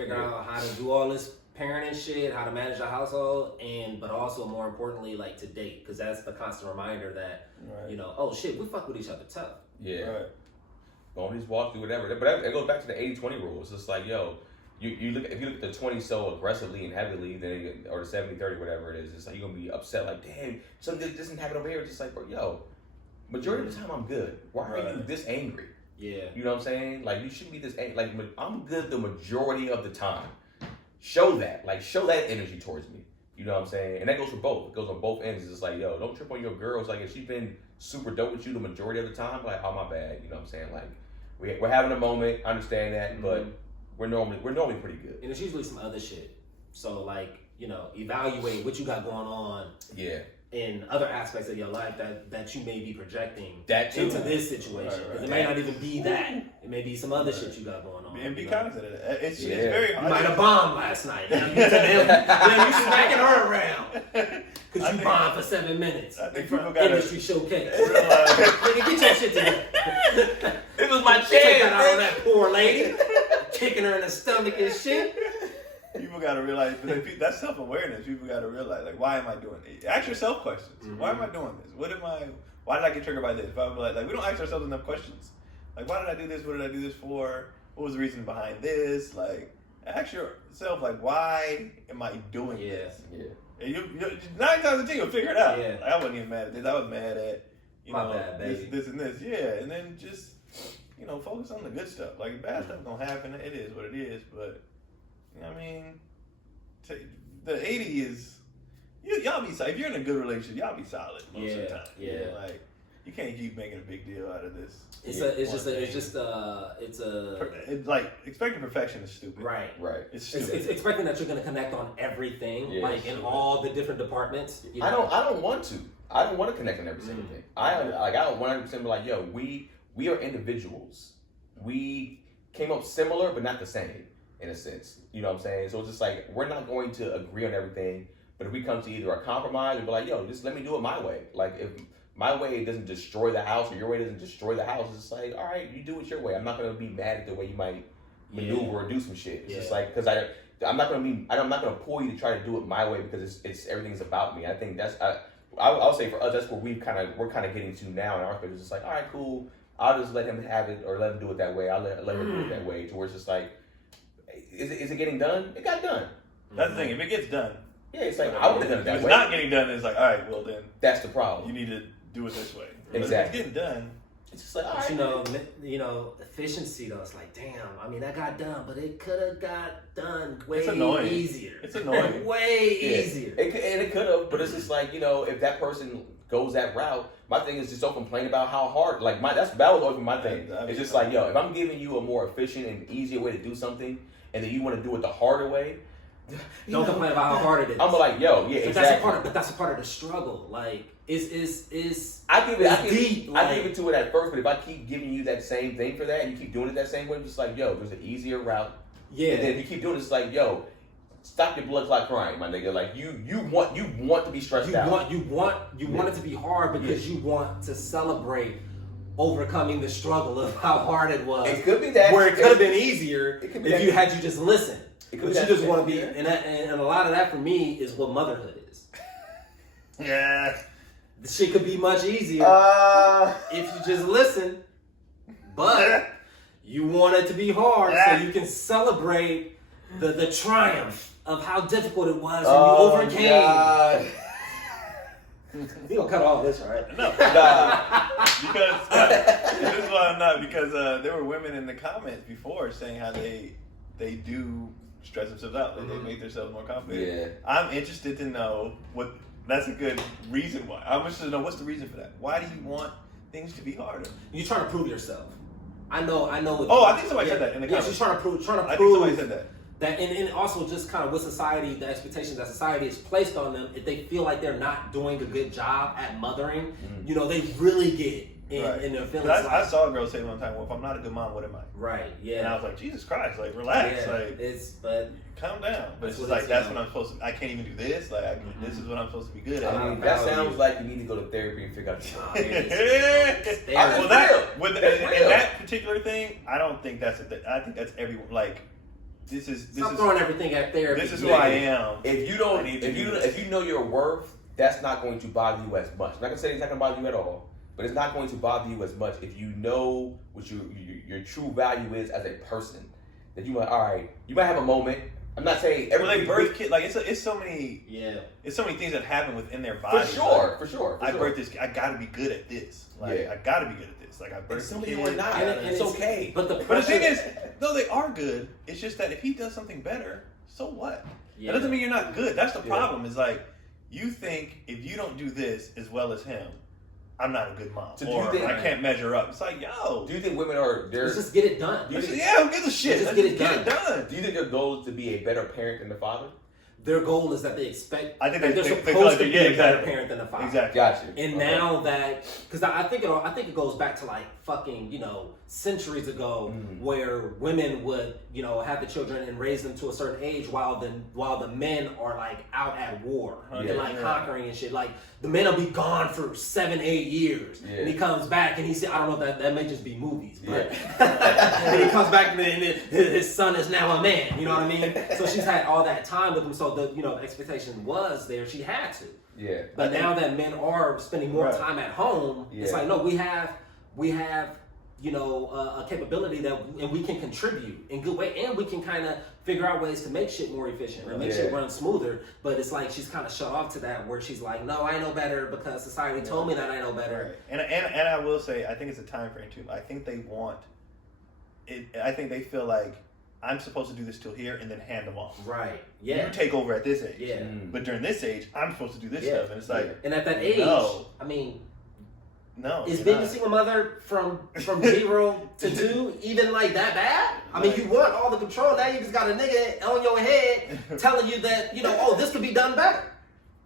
how to do all this parenting shit, how to manage a household, but also more importantly, like to date, because that's the constant reminder that oh shit, we fuck with each other tough. Yeah. Right. Go on these walks, do whatever. But it goes back to the 80-20 rule. It's just like, yo, you look if you look at the 20 so aggressively and heavily, then or the 70-30, whatever it is, it's like you're gonna be upset, like, damn, something doesn't happen over here. It's just like, bro, yo, majority of the time I'm good. Why are you this angry? Yeah. You know what I'm saying? Like, you shouldn't be this angry. Like, I'm good the majority of the time. Show that energy towards me. You know what I'm saying? And that goes for both. It goes on both ends. It's just like, yo, don't trip on your girls. Like, if she's been super dope with you the majority of the time, like, oh, my bad. You know what I'm saying? Like, we're having a moment. I understand that, but we're normally pretty good. And it's usually some other shit. So, like, evaluate what you got going on. Yeah. In other aspects of your life that you may be projecting that too. into this situation. Because it may not even be that. It may be some other shit you got going on. And be cognizant of that. It's very hard. You might have bombed last night. Now you smacking her around. Because you bombed for 7 minutes. I think in people got industry showcase. Nigga, get your shit together. It was my chance. Take that out on that poor lady. Kicking her in the stomach and shit. People got to realize, but that's self-awareness. People got to realize, like, why am I doing it? Ask yourself questions. Why am I doing this? Why did I get triggered by this? If I'm like, we don't ask ourselves enough questions. Like, why did I do this? What did I do this for? What was the reason behind this? Like, ask yourself, like, why am I doing this? Yeah. And you 9 times out of 10, you'll figure it out. Yeah. Like, I wasn't even mad at this. I was mad at, this and this. Yeah. And then just, focus on the good stuff. Like, bad stuff gonna happen. It is what it is. But, I mean, the 80 is, y'all be solid. If you're in a good relationship, y'all be solid most of the time. Yeah. Like, you can't keep making a big deal out of this. It's like, expecting perfection is stupid. Right. It's stupid. It's expecting that you're going to connect on everything, in all the different departments. I don't want to. I don't want to connect on every single thing. I don't 100% be like, yo, we are individuals. We came up similar, but not the same. In a sense, you know what I'm saying? So it's just like, we're not going to agree on everything, but if we come to either a compromise and be like, yo, just let me do it my way. Like, if my way doesn't destroy the house or your way doesn't destroy the house, it's just like, all right, you do it your way. I'm not going to be mad at the way you might maneuver or do some shit. It's just like, because I'm not going to pull you to try to do it my way because it's everything's about me. I think that's, I'll say for us, that's what we're kind of getting to now in our space. It's just like, all right, cool. I'll just let him have it or let him do it that way. I'll let her do it that way, to where it's just like, is it getting done? It got done. That's the thing. If it gets done, it's like, I would have done it that way. If it's not getting done, it's like, all right, well then, that's the problem. You need to do it this way. Exactly. But if it's getting done, it's just like, all right. Efficiency though. It's like, damn. I mean, that got done, but it could have got done way easier. It's annoying. Way easier. It could have, but it's just like, if that person goes that route, my thing is just don't complain about how hard. Like that was always my thing. It's just like, yo, if I'm giving you a more efficient and easier way to do something, and then you want to do it the harder way, don't complain about how hard it is. I'm like, yo, yeah, exactly. But that's a part of the struggle. Like, I give it to it at first, but if I keep giving you that same thing for that, and you keep doing it that same way, it's just like, yo, there's an easier route. Yeah. And then if you keep doing it, it's like, yo, stop your blood clot crying, my nigga. Like, you want to be stressed out. You want it to be hard because you want to celebrate overcoming the struggle of how hard it was. It could be that. Where it could have been easier if you had you just listened. But you just want to be, and a lot of that for me is what motherhood is. Yeah. The shit could be much easier if you just listen, but you want it to be hard so you can celebrate the triumph of how difficult it was and you overcame. You gonna cut all this, right? No, because this is why I'm not. Because there were women in the comments before saying how they do stress themselves out, they make themselves more confident. Yeah. I'm interested to know what. That's a good reason why. I'm interested to know what's the reason for that. Why do you want things to be harder? You're trying to prove yourself. I know. Oh, I think somebody said that in the comments. She's trying to prove. I think somebody said that. And also just kind of with society, the expectations that society has placed on them, if they feel like they're not doing a good job at mothering, you know, they really get in their feelings. I saw a girl say one time, "Well, if I'm not a good mom, what am I?" Right. Yeah. And I was like, "Jesus Christ! Like, relax. Yeah, like, calm down." But it's just like that's what I'm supposed to. I can't even do this. Like, this is what I'm supposed to be good at. I mean, that sounds like you need to go to therapy and figure out. Well, in that particular thing, I don't think that's I think that's everyone. Like, this is throwing everything at therapy. This is who I am. If you know your worth, that's not going to bother you as much. I'm not gonna say it's not gonna bother you at all, but it's not going to bother you as much if you know what your true value is as a person. That you might, all right, you might have a moment. I'm not saying every birth kid, like it's so many things that happen within their body. For sure. I birthed this. I got to be good at this. Like I got to be good at this. Like I birthed some kid. people are not. And it's okay. But the thing is, no, they are good. It's just that if he does something better, so what? Yeah. That doesn't mean you're not good. That's the problem. Is like you think if you don't do this as well as him, I'm not a good mom, So or I can't measure up. It's like, yo, do you think women are there? Let's just get it done. Who gives a shit? Let's Let's get it done. Do you think their goal is to be a better parent than the father? Their goal is that they expect. I think they're supposed to be a better parent than the father. Exactly. Gotcha. And now that, because I think it goes back to like fucking centuries ago, where women would have the children and raise them to a certain age, while the men are like out at war and like conquering and shit. Like the men will be gone for 7-8 years, and he comes back and he said, I don't know, that may just be movies, but and he comes back and his son is now a man. You know what I mean? So she's had all that time with him. So the expectation was there. She had to. Yeah. But now that men are spending more time at home, it's like, no, we have a capability and we can contribute in good way, and we can kind of figure out ways to make shit more efficient or make shit run smoother. But it's like she's kind of shut off to that, where she's like, no, I know better because society told me that I know better. Right. And I will say, I think it's a time frame too. I think they want it. I think they feel like I'm supposed to do this till here and then hand them off. Right. Yeah. You take over at this age. Yeah. But during this age, I'm supposed to do this stuff, and it's like. And at that age, I mean. No. Is being a single mother from 0 to 2 even like that bad? I mean, you want all the control. Now you just got a nigga on your head telling you that, oh, this could be done better.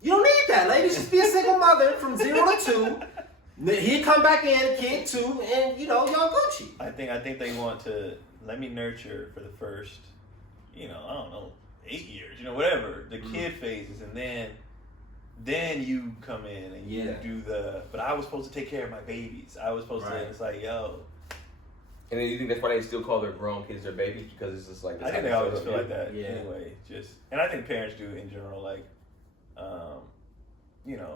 You don't need that, ladies. Just be a single mother from 0 to 2. He'd come back in, kid 2, and, y'all Gucci. I think they want to let me nurture for the first, I don't know, 8 years, whatever, the kid phases, and then you come in and you do but I was supposed to take care of my babies. I was supposed to, it's like, yo. And then you think that's why they still call their grown kids their babies, because it's just like. I think they always feel like that anyway. And I think parents do in general, like,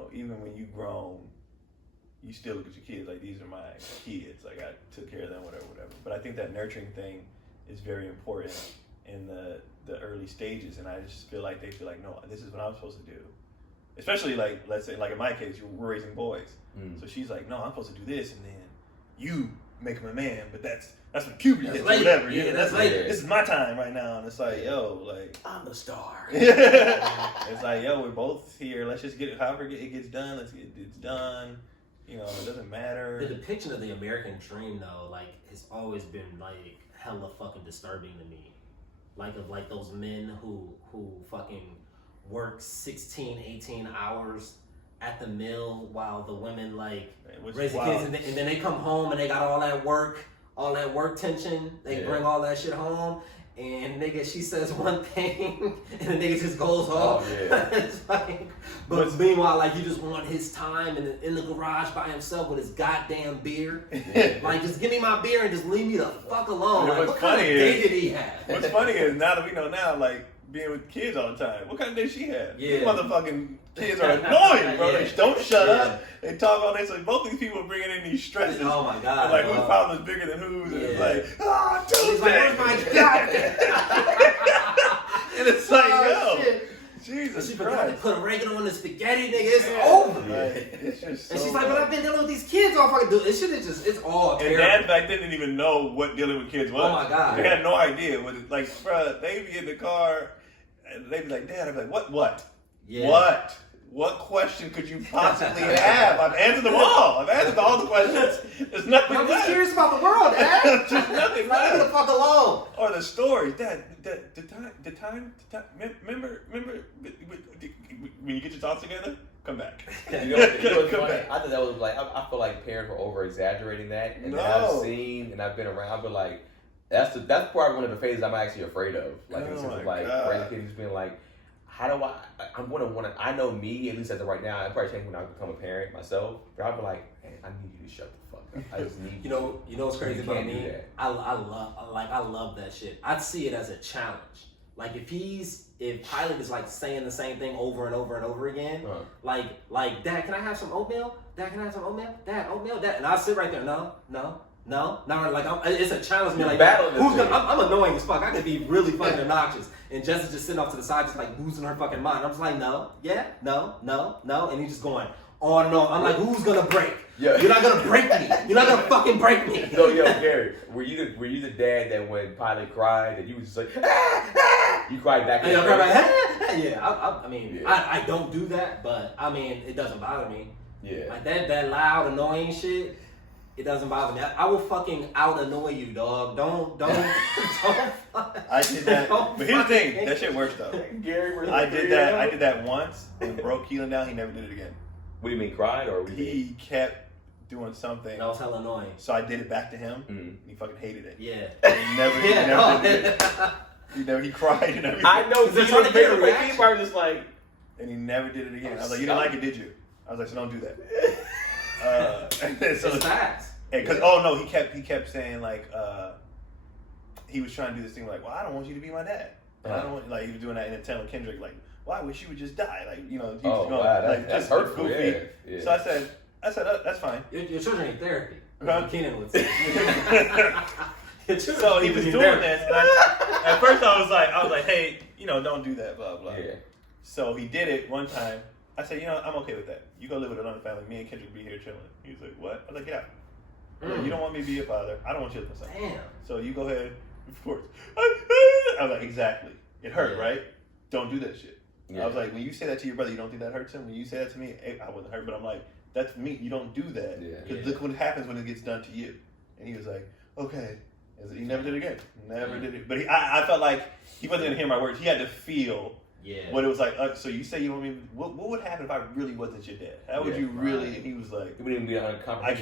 even when you grown, you still look at your kids like, these are my kids. Like, I took care of them, whatever. But I think that nurturing thing is very important in the early stages. And I just feel like they feel like, no, this is what I'm supposed to do. Especially, like, let's say, like in my case, we're raising boys. So she's like, no, I'm supposed to do this, and then you make him a man, but that's when puberty hits or whatever. Yeah, that's later. This is my time right now. And it's like, yo, like. I'm the star. It's like, yo, we're both here. Let's just get it, however it gets done, let's get it done. It doesn't matter. The depiction of the American dream, though, like, has always been, like, hella fucking disturbing to me. Like those men who fucking work 16, 18 hours at the mill while the women like raise the kids, and then they come home and they got all that work tension. They bring all that shit home, and nigga, she says one thing and the nigga just goes off. It's like, but meanwhile, like, you just want his time in the garage by himself with his goddamn beer. Like, just give me my beer and just leave me the fuck alone. Like, what kind of day did he have? What's funny is, now that we know now, like, being with kids all the time, what kind of day she had? Yeah. These motherfucking kids are annoying, bro. They don't shut up. They talk all day. So both these people are bringing in these stresses. Oh my god! And like, whose problem is bigger than whose? And it's like, Tuesday. He's like, where's my god? And it's like, yo, Jesus She forgot to Christ. put oregano in the spaghetti, nigga. It's over. Like, it's just so And she's like, but I've been dealing with these kids all fucking do. It should have just, it's all And terrible. dads back then didn't even know what dealing with kids was. Oh my God. They had no idea what it, like, bruh, they'd be in the car and they'd be like, Dad, I'd be like, what? Yeah. What question could you possibly have? I've answered them all. I've answered all the questions. There's nothing I'm just left. curious about the world, Dad. Just nothing Leave me the left. fuck alone. Or the stories. Dad, the time, remember, when you get your thoughts together, come back. You know what's Come funny? back. I think that was like I feel like parents were over exaggerating that, and No. that I've seen and I've been around, but like that's probably one of the phases I'm actually afraid of. Like in the Oh sense my of like God. raising kids, just being like, how do I'm gonna want to. I know me, at least as of right now. I probably change when I become a parent myself, but I'll be like, hey, I need you to shut the fuck up. I just need You know what's crazy You about can't do me? that. I love that shit. I'd see it as a challenge. Like if Pilot is like saying the same thing over and over and over again, like Dad, can I have some oatmeal? Dad, can I have some oatmeal? Dad, oatmeal, Dad, and I sit right there, no. Like it's a challenge to me. Like battling this who's shit. I'm annoying as fuck. I could be really fucking obnoxious, and Jess is just sitting off to the side, just like losing her fucking mind. I'm just like, no, yeah, no, and he's just going on and on. I'm like, who's gonna break? Yeah. You're not gonna break me. You're not gonna fucking break me. So yo, Gary, were you the dad that when Pilot cried that you was just like, you cried back? And in I'm the like, face? yeah. I mean, Yeah. I don't do that, but I mean, it doesn't bother me. Yeah. Like that loud, annoying shit. It doesn't bother me. I will fucking out annoy you, dog. Don't. I did that. But here's the thing, that shit works though. Gary, I did that once and broke Keelan down. He never did it again. What do you mean, cried or He kept doing something. That was hella annoying. So I did it back to him. Mhm. And he fucking hated it. Yeah. And he never did it. He cried and everything. I know They're trying to get a reaction. He probably just like, And he never did it again. I was like, you didn't like it, did you? I was like, so don't do that. And then, so It's facts. because he kept saying like he was trying to do this thing like, well, I don't want you to be my dad. And I don't want, like he was doing that in a telling Kendrick like, well, I wish you would just die. Like he was oh going wow, like that's just hurtful. goofy. Yeah. So I said that's fine. Your children need therapy. Huh? Keenan would say. Your children So he need was doing therapy. this, and at first I was like, hey, don't do that, blah blah. Yeah. So he did it one time. I said, I'm okay with that. You go live with another family. Me and Kendrick be here chilling. He was like, what? I was like, yeah. You don't want me to be your father. I don't want you to listen. Damn. So you go ahead. Of course. I was like, exactly. It hurt, Yeah. right? Don't do that shit. Yeah. I was like, when you say that to your brother, you don't think that hurts him? When you say that to me, I wasn't hurt, but I'm like, that's me. You don't do that. Yeah. Because look what happens when it gets done to you. And he was like, okay. He never did it again. Never did it. But I felt like he wasn't going to hear my words. He had to feel what it was like. So you say you want me? What would happen if I really wasn't your dad? How would you really? And he was like, It wouldn't even be uncomfortable. I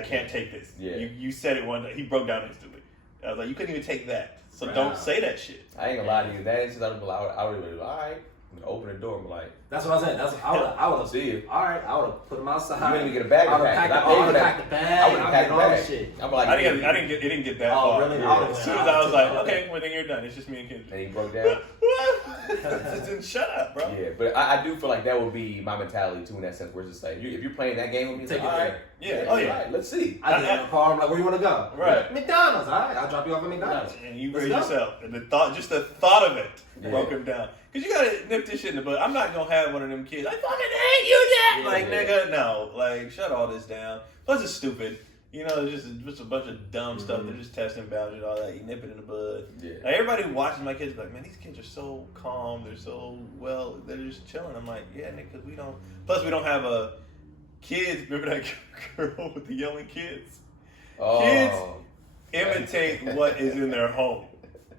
can't take this. Yeah. You said it one day. He broke down instantly. I was like, you couldn't even take that. So Wow. don't say that shit. I ain't gonna lie to you. That instance, I would have been like, all right. I'm gonna open the door. I'm like, That's what I said. I would have. see you. All right, I would have put him outside. You didn't even get a bag I to would pack. have I paid for that. packed the bag. I would have I'd packed get the all the bag. shit. I'm like, It didn't get that Oh, far. really? Yeah. I would've As went soon as out I was to like, the- okay, well then you're done. It's just me and Kendrick. and he broke down. Just didn't shut up, bro. Yeah, but I do feel like that would be my mentality too in that sense. Where it's just like, if you're playing that game with me, it's Take like, it all right, there. Yeah. Oh yeah. all right, let's see. I get in the car. I'm like, where you want to go? Right. McDonald's. All right, I'll drop you off at McDonald's. And you Let's raise go. yourself. And just the thought of it Yeah. broke him down. Because you got to nip this shit in the bud. I'm not going to have one of them kids. I fucking hate you, Dad. Yeah, like, yeah. nigga, no. Like, shut all this down. Plus, it's stupid. You know, it's just a bunch of dumb stuff. They're just testing boundaries, all that. You nip it in the bud. Yeah. Like, everybody who watches my kids is like, man, these kids are so calm. They're so well. They're just chilling. I'm like, yeah, nigga, because we don't. Plus, we don't have a kids. Remember that girl with the yelling kids? Oh, Kids imitate what is in their home.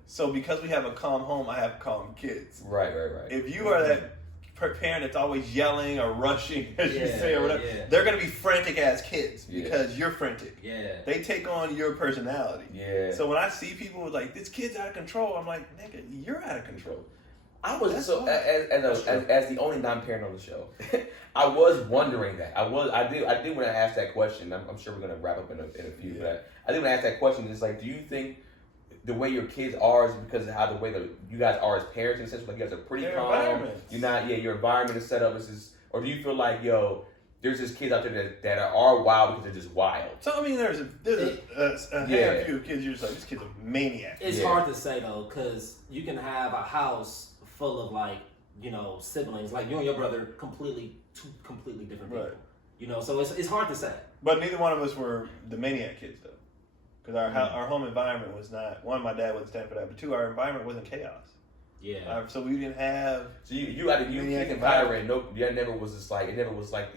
So because we have a calm home, I have calm kids. right. If you are that parent that's always yelling or rushing, as you Yeah, say, or whatever, yeah. they're gonna be frantic ass kids Yeah. because you're frantic. Yeah. They take on your personality. Yeah. So when I see people with like, this kid's out of control, I'm like, nigga, you're out of control. I was That's so fine. as the only non-parent on the show, I was wondering that. I did when I asked that question. I'm sure we're gonna wrap up in a few, Yeah. but I did when I asked that question. It's like, do you think the way your kids are is because of how the way that you guys are as parents, in a sense, like you guys are pretty Their calm. environments. You're not, your environment is set up as this, or do you feel like, there's just kids out there that are wild because they're just wild? So I mean, there's a handful of kids. You're just like, this kid's a maniac. It's Yeah. hard to say though, because you can have a house full of like you know, siblings. Like you and your brother, two completely different people. Right. You know, so it's hard to say. But neither one of us were the maniac kids, though. Because our home environment was not, one, my dad wouldn't stand for that, but two, our environment wasn't chaos. Yeah. So we didn't have... So you and Kyron, there never was this like, it never was like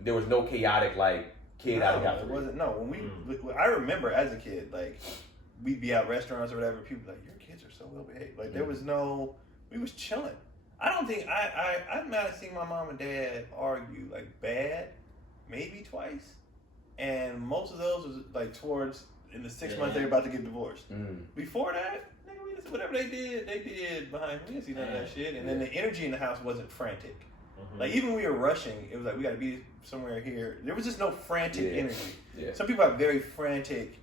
there was no chaotic like kid out of it wasn't. No, I remember as a kid, like, we'd be out restaurants or whatever, people were like, your kids are so well behaved. Like, there was no, we was chilling. I don't think, I might have seen my mom and dad argue, like, bad, maybe twice. And most of those was, like, towards, in the 6 months they were about to get divorced. Before that, nigga, we just, whatever they did behind, we didn't see none of that shit. And then the energy in the house wasn't frantic. Like, even when we were rushing, it was like, we got to be somewhere here. There was just no frantic energy. Yeah. Some people have very frantic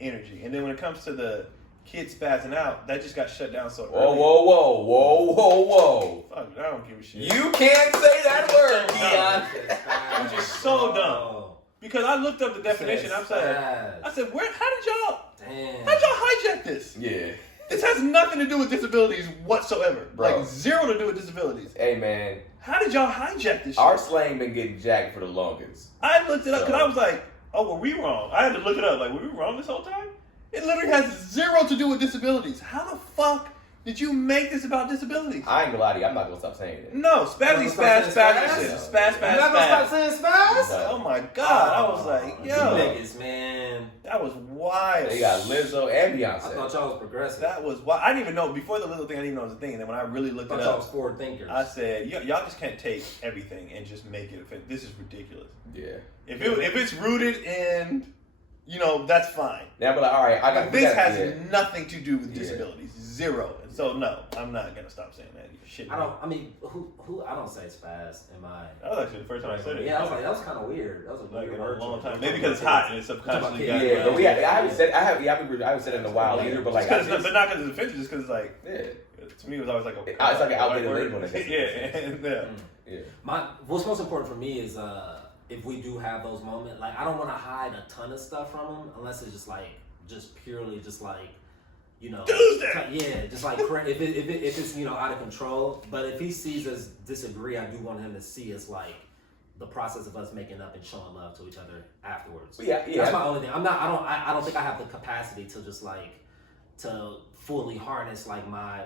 energy. And then when it comes to the kids spazzing out, that just got shut down so early. Whoa. Fuck, I don't give a shit. You can't say that word, Keon. I'm just so dumb. Because I looked up the definition. I said, how did y'all hijack this? Yeah. This has nothing to do with disabilities whatsoever. Bro. Like, zero to do with disabilities. Hey, man. How did y'all hijack this shit? Our slang been getting jacked for the longest. I looked it up because I was like, oh, were we wrong? I had to look it up. Like, were we wrong this whole time? It literally has zero to do with disabilities. How the fuck did you make this about disabilities? I ain't gonna lie to you. I'm not gonna stop saying it. No, spazzy, spaz. You're not gonna stop saying spaz? No. Oh my god. I was like, yo. Niggas, man. That was wild. They got Lizzo and Beyonce. I thought y'all was progressive. That was wild. I didn't even know, before the Lizzo thing, I didn't even know it was a thing. And then when I really looked it up, y'all was forward thinkers. I said, y'all just can't take everything and just make it offensive. This is ridiculous. Yeah. If it's rooted in, you know, that's fine. Yeah, but like, all right, this has nothing to do with disabilities. Zero. And so no, I'm not gonna stop saying that. Shit. I don't say spaz in my. That was actually the first time I said it. Yeah, I was like, that was kind of weird. That was a weird word. A long time. Maybe because it's hot and it's subconsciously. Yeah, but I haven't said it in a while either. But like, but not because it's offensive, just because it's like. Yeah. To me, it was always like it's like an outdated label. Yeah. What's most important for me is if we do have those moments, like I don't want to hide a ton of stuff from him unless it's just purely you know, yeah, just like if it's you know out of control. But if he sees us disagree, I do want him to see us like the process of us making up and showing love to each other afterwards. Yeah. That's my only thing. I don't think I have the capacity to just to fully harness like my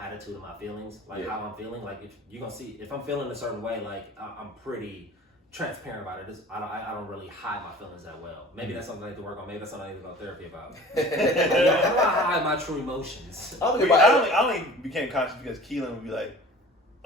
attitude and my feelings, like how I'm feeling. Like if you're gonna see if I'm feeling a certain way, like I'm pretty transparent about it. I don't really hide my feelings that well. Maybe that's something I need to work on. Maybe that's something I need to go to therapy about. How do I hide my true emotions? I only became conscious because Keelan would be like,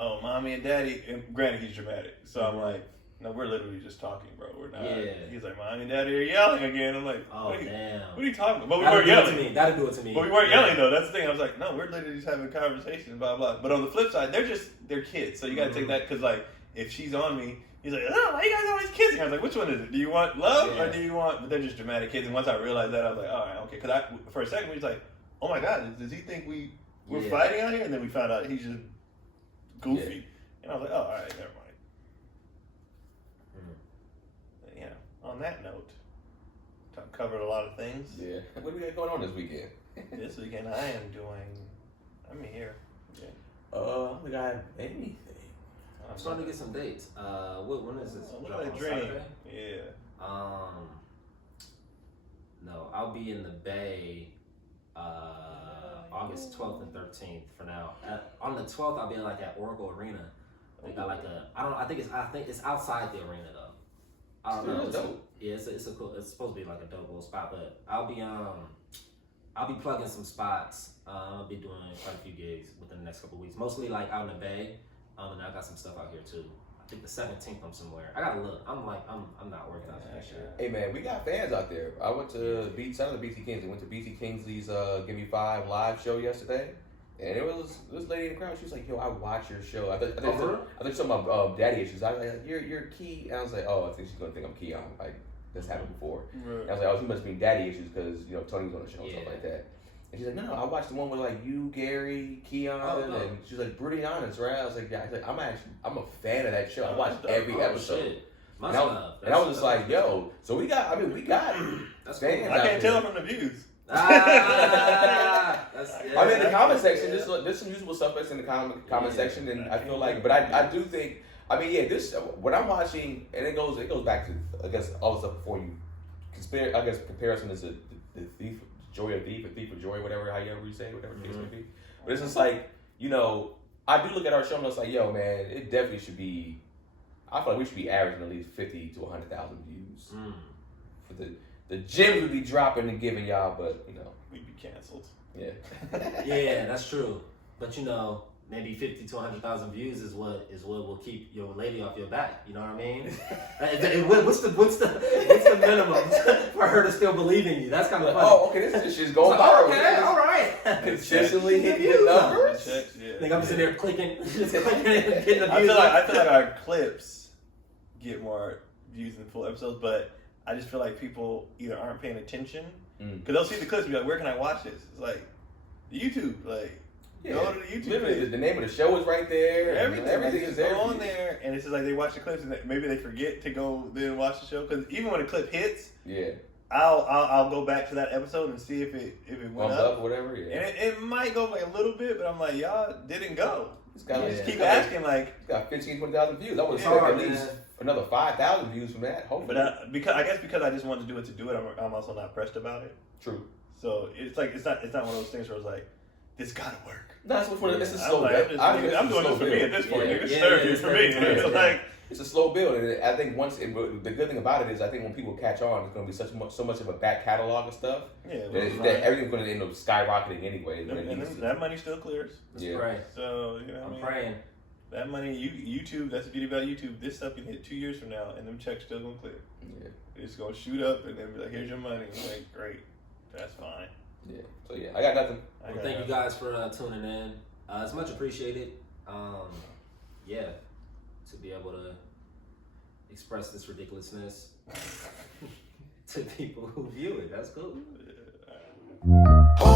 "Oh, mommy and daddy," and granted he's dramatic, so I'm like, "No, we're literally just talking, bro. We're not." Yeah. He's like, "Mommy and daddy are yelling again." I'm like, "Oh, damn. What are you talking about?" But we weren't yelling. That'll do it to me. But we weren't yelling though. That's the thing. I was like, "No, we're literally just having conversations, blah blah." But on the flip side, they're kids, so you got to take that because like if she's on me. He's like, oh, why you guys always kissing? I was like, which one is it? Do you want love or do you want? But they're just dramatic kids. And once I realized that, I was like, all right, okay. Because for a second, we was like, oh my god, does he think we're fighting out here? And then we found out he's just goofy. And I was like, oh, all right, never mind. And, yeah. On that note, covered a lot of things. Yeah. What do we got going on this weekend? This weekend, I'm here. Yeah. I don't think I have anything. I'm starting to get some dates. When is this? Look at that dream. Yeah. No, I'll be in the Bay August 12th and 13th for now. On the 12th, I'll be at Oracle Arena. They got I think it's outside the arena though. I don't know. Dope. Yeah, it's cool. It's supposed to be like a dope little spot, but I'll be plugging some spots. I'll be doing quite a few gigs within the next couple of weeks. Mostly out in the Bay. And I got some stuff out here too. I think the 17th I'm somewhere. I gotta look. I'm not working out that shit. Hey man, we got fans out there. I went to shout out to BT Kingsley. Went to BT Kingsley's Give Me 5 live show yesterday. And it was this lady in the crowd, she was like, yo, I watch your show. I think something about daddy issues. I was like, you're Key. And I was like, oh, I think she's gonna think I'm Keon. Like that's happened before. Right. And I was like, oh, she must mean daddy issues because Tony was on the show and stuff like that. And she's like, no, I watched the one with you, Gary, Keon, and she's like, pretty honest, right? I was like, yeah, I'm a fan of that show. I watched every episode. Shit. And I was just like, yo, so we got that's fans. I can't tell from the views. I mean, in the comment section, there's some usable stuff that's in the comment section, and I feel like, but I do think, I mean, yeah, this when I'm watching, and it goes back to, I guess, all the stuff before you I guess comparison is the thief, joy of thief, or thief of joy, whatever, however you say, whatever the case may be. But it's just like, you know, I do look at our show and it's like, yo, man, it definitely should be. I feel like we should be averaging at least 50 to 100,000 views. For the gems would be dropping and giving y'all, but you know, we'd be canceled. Yeah. Yeah, that's true. But you know, maybe 50 to 100,000 views is what will keep your lady off your back. You know what I mean? what's the minimum for her to still believe in you? That's kind of funny. Oh, okay, this shit's going viral. Okay, all right. Consistently hitting the numbers. Yeah. I think I'm sitting there clicking and getting the I views. feel like our clips get more views than full episodes, but I just feel like people either aren't paying attention because they'll see the clips and be like, "Where can I watch this?" It's like YouTube, like go to the YouTube. Literally, the name of the show is right there. Everything is there on there, and it's just like they watch the clips and maybe they forget to go then watch the show because even when a clip hits, I'll go back to that episode and see if it went up or whatever. Yeah, and it might go like a little bit, but I'm like, y'all didn't go. Just keep asking like it's got 15, 20,000 views. I would Yeah, expect at least another 5,000 views from that. Hopefully, but because I just wanted to do it, I'm also not pressed about it. True. So it's like it's not one of those things where it's like this gotta work. No, it's a slow I'm, build. I'm doing this for me at this point. Yeah. This is therapy for me. It's like it's a slow build, and I think the good thing about it is I think when people catch on, it's going to be so much of a back catalog of stuff that everything's going to end up skyrocketing anyway. And that money still clears. Let's pray. So you know, I'm praying. That money, YouTube. That's the beauty about YouTube. This stuff can hit 2 years from now, and them checks still gonna clear. Yeah, it's gonna shoot up, and then be like, "Here's your money." I'm like, great, that's fine. Yeah. So yeah, I got nothing. Well, thank you guys for tuning in. It's much appreciated. Yeah, to be able to express this ridiculousness to people who view it. That's cool. Yeah.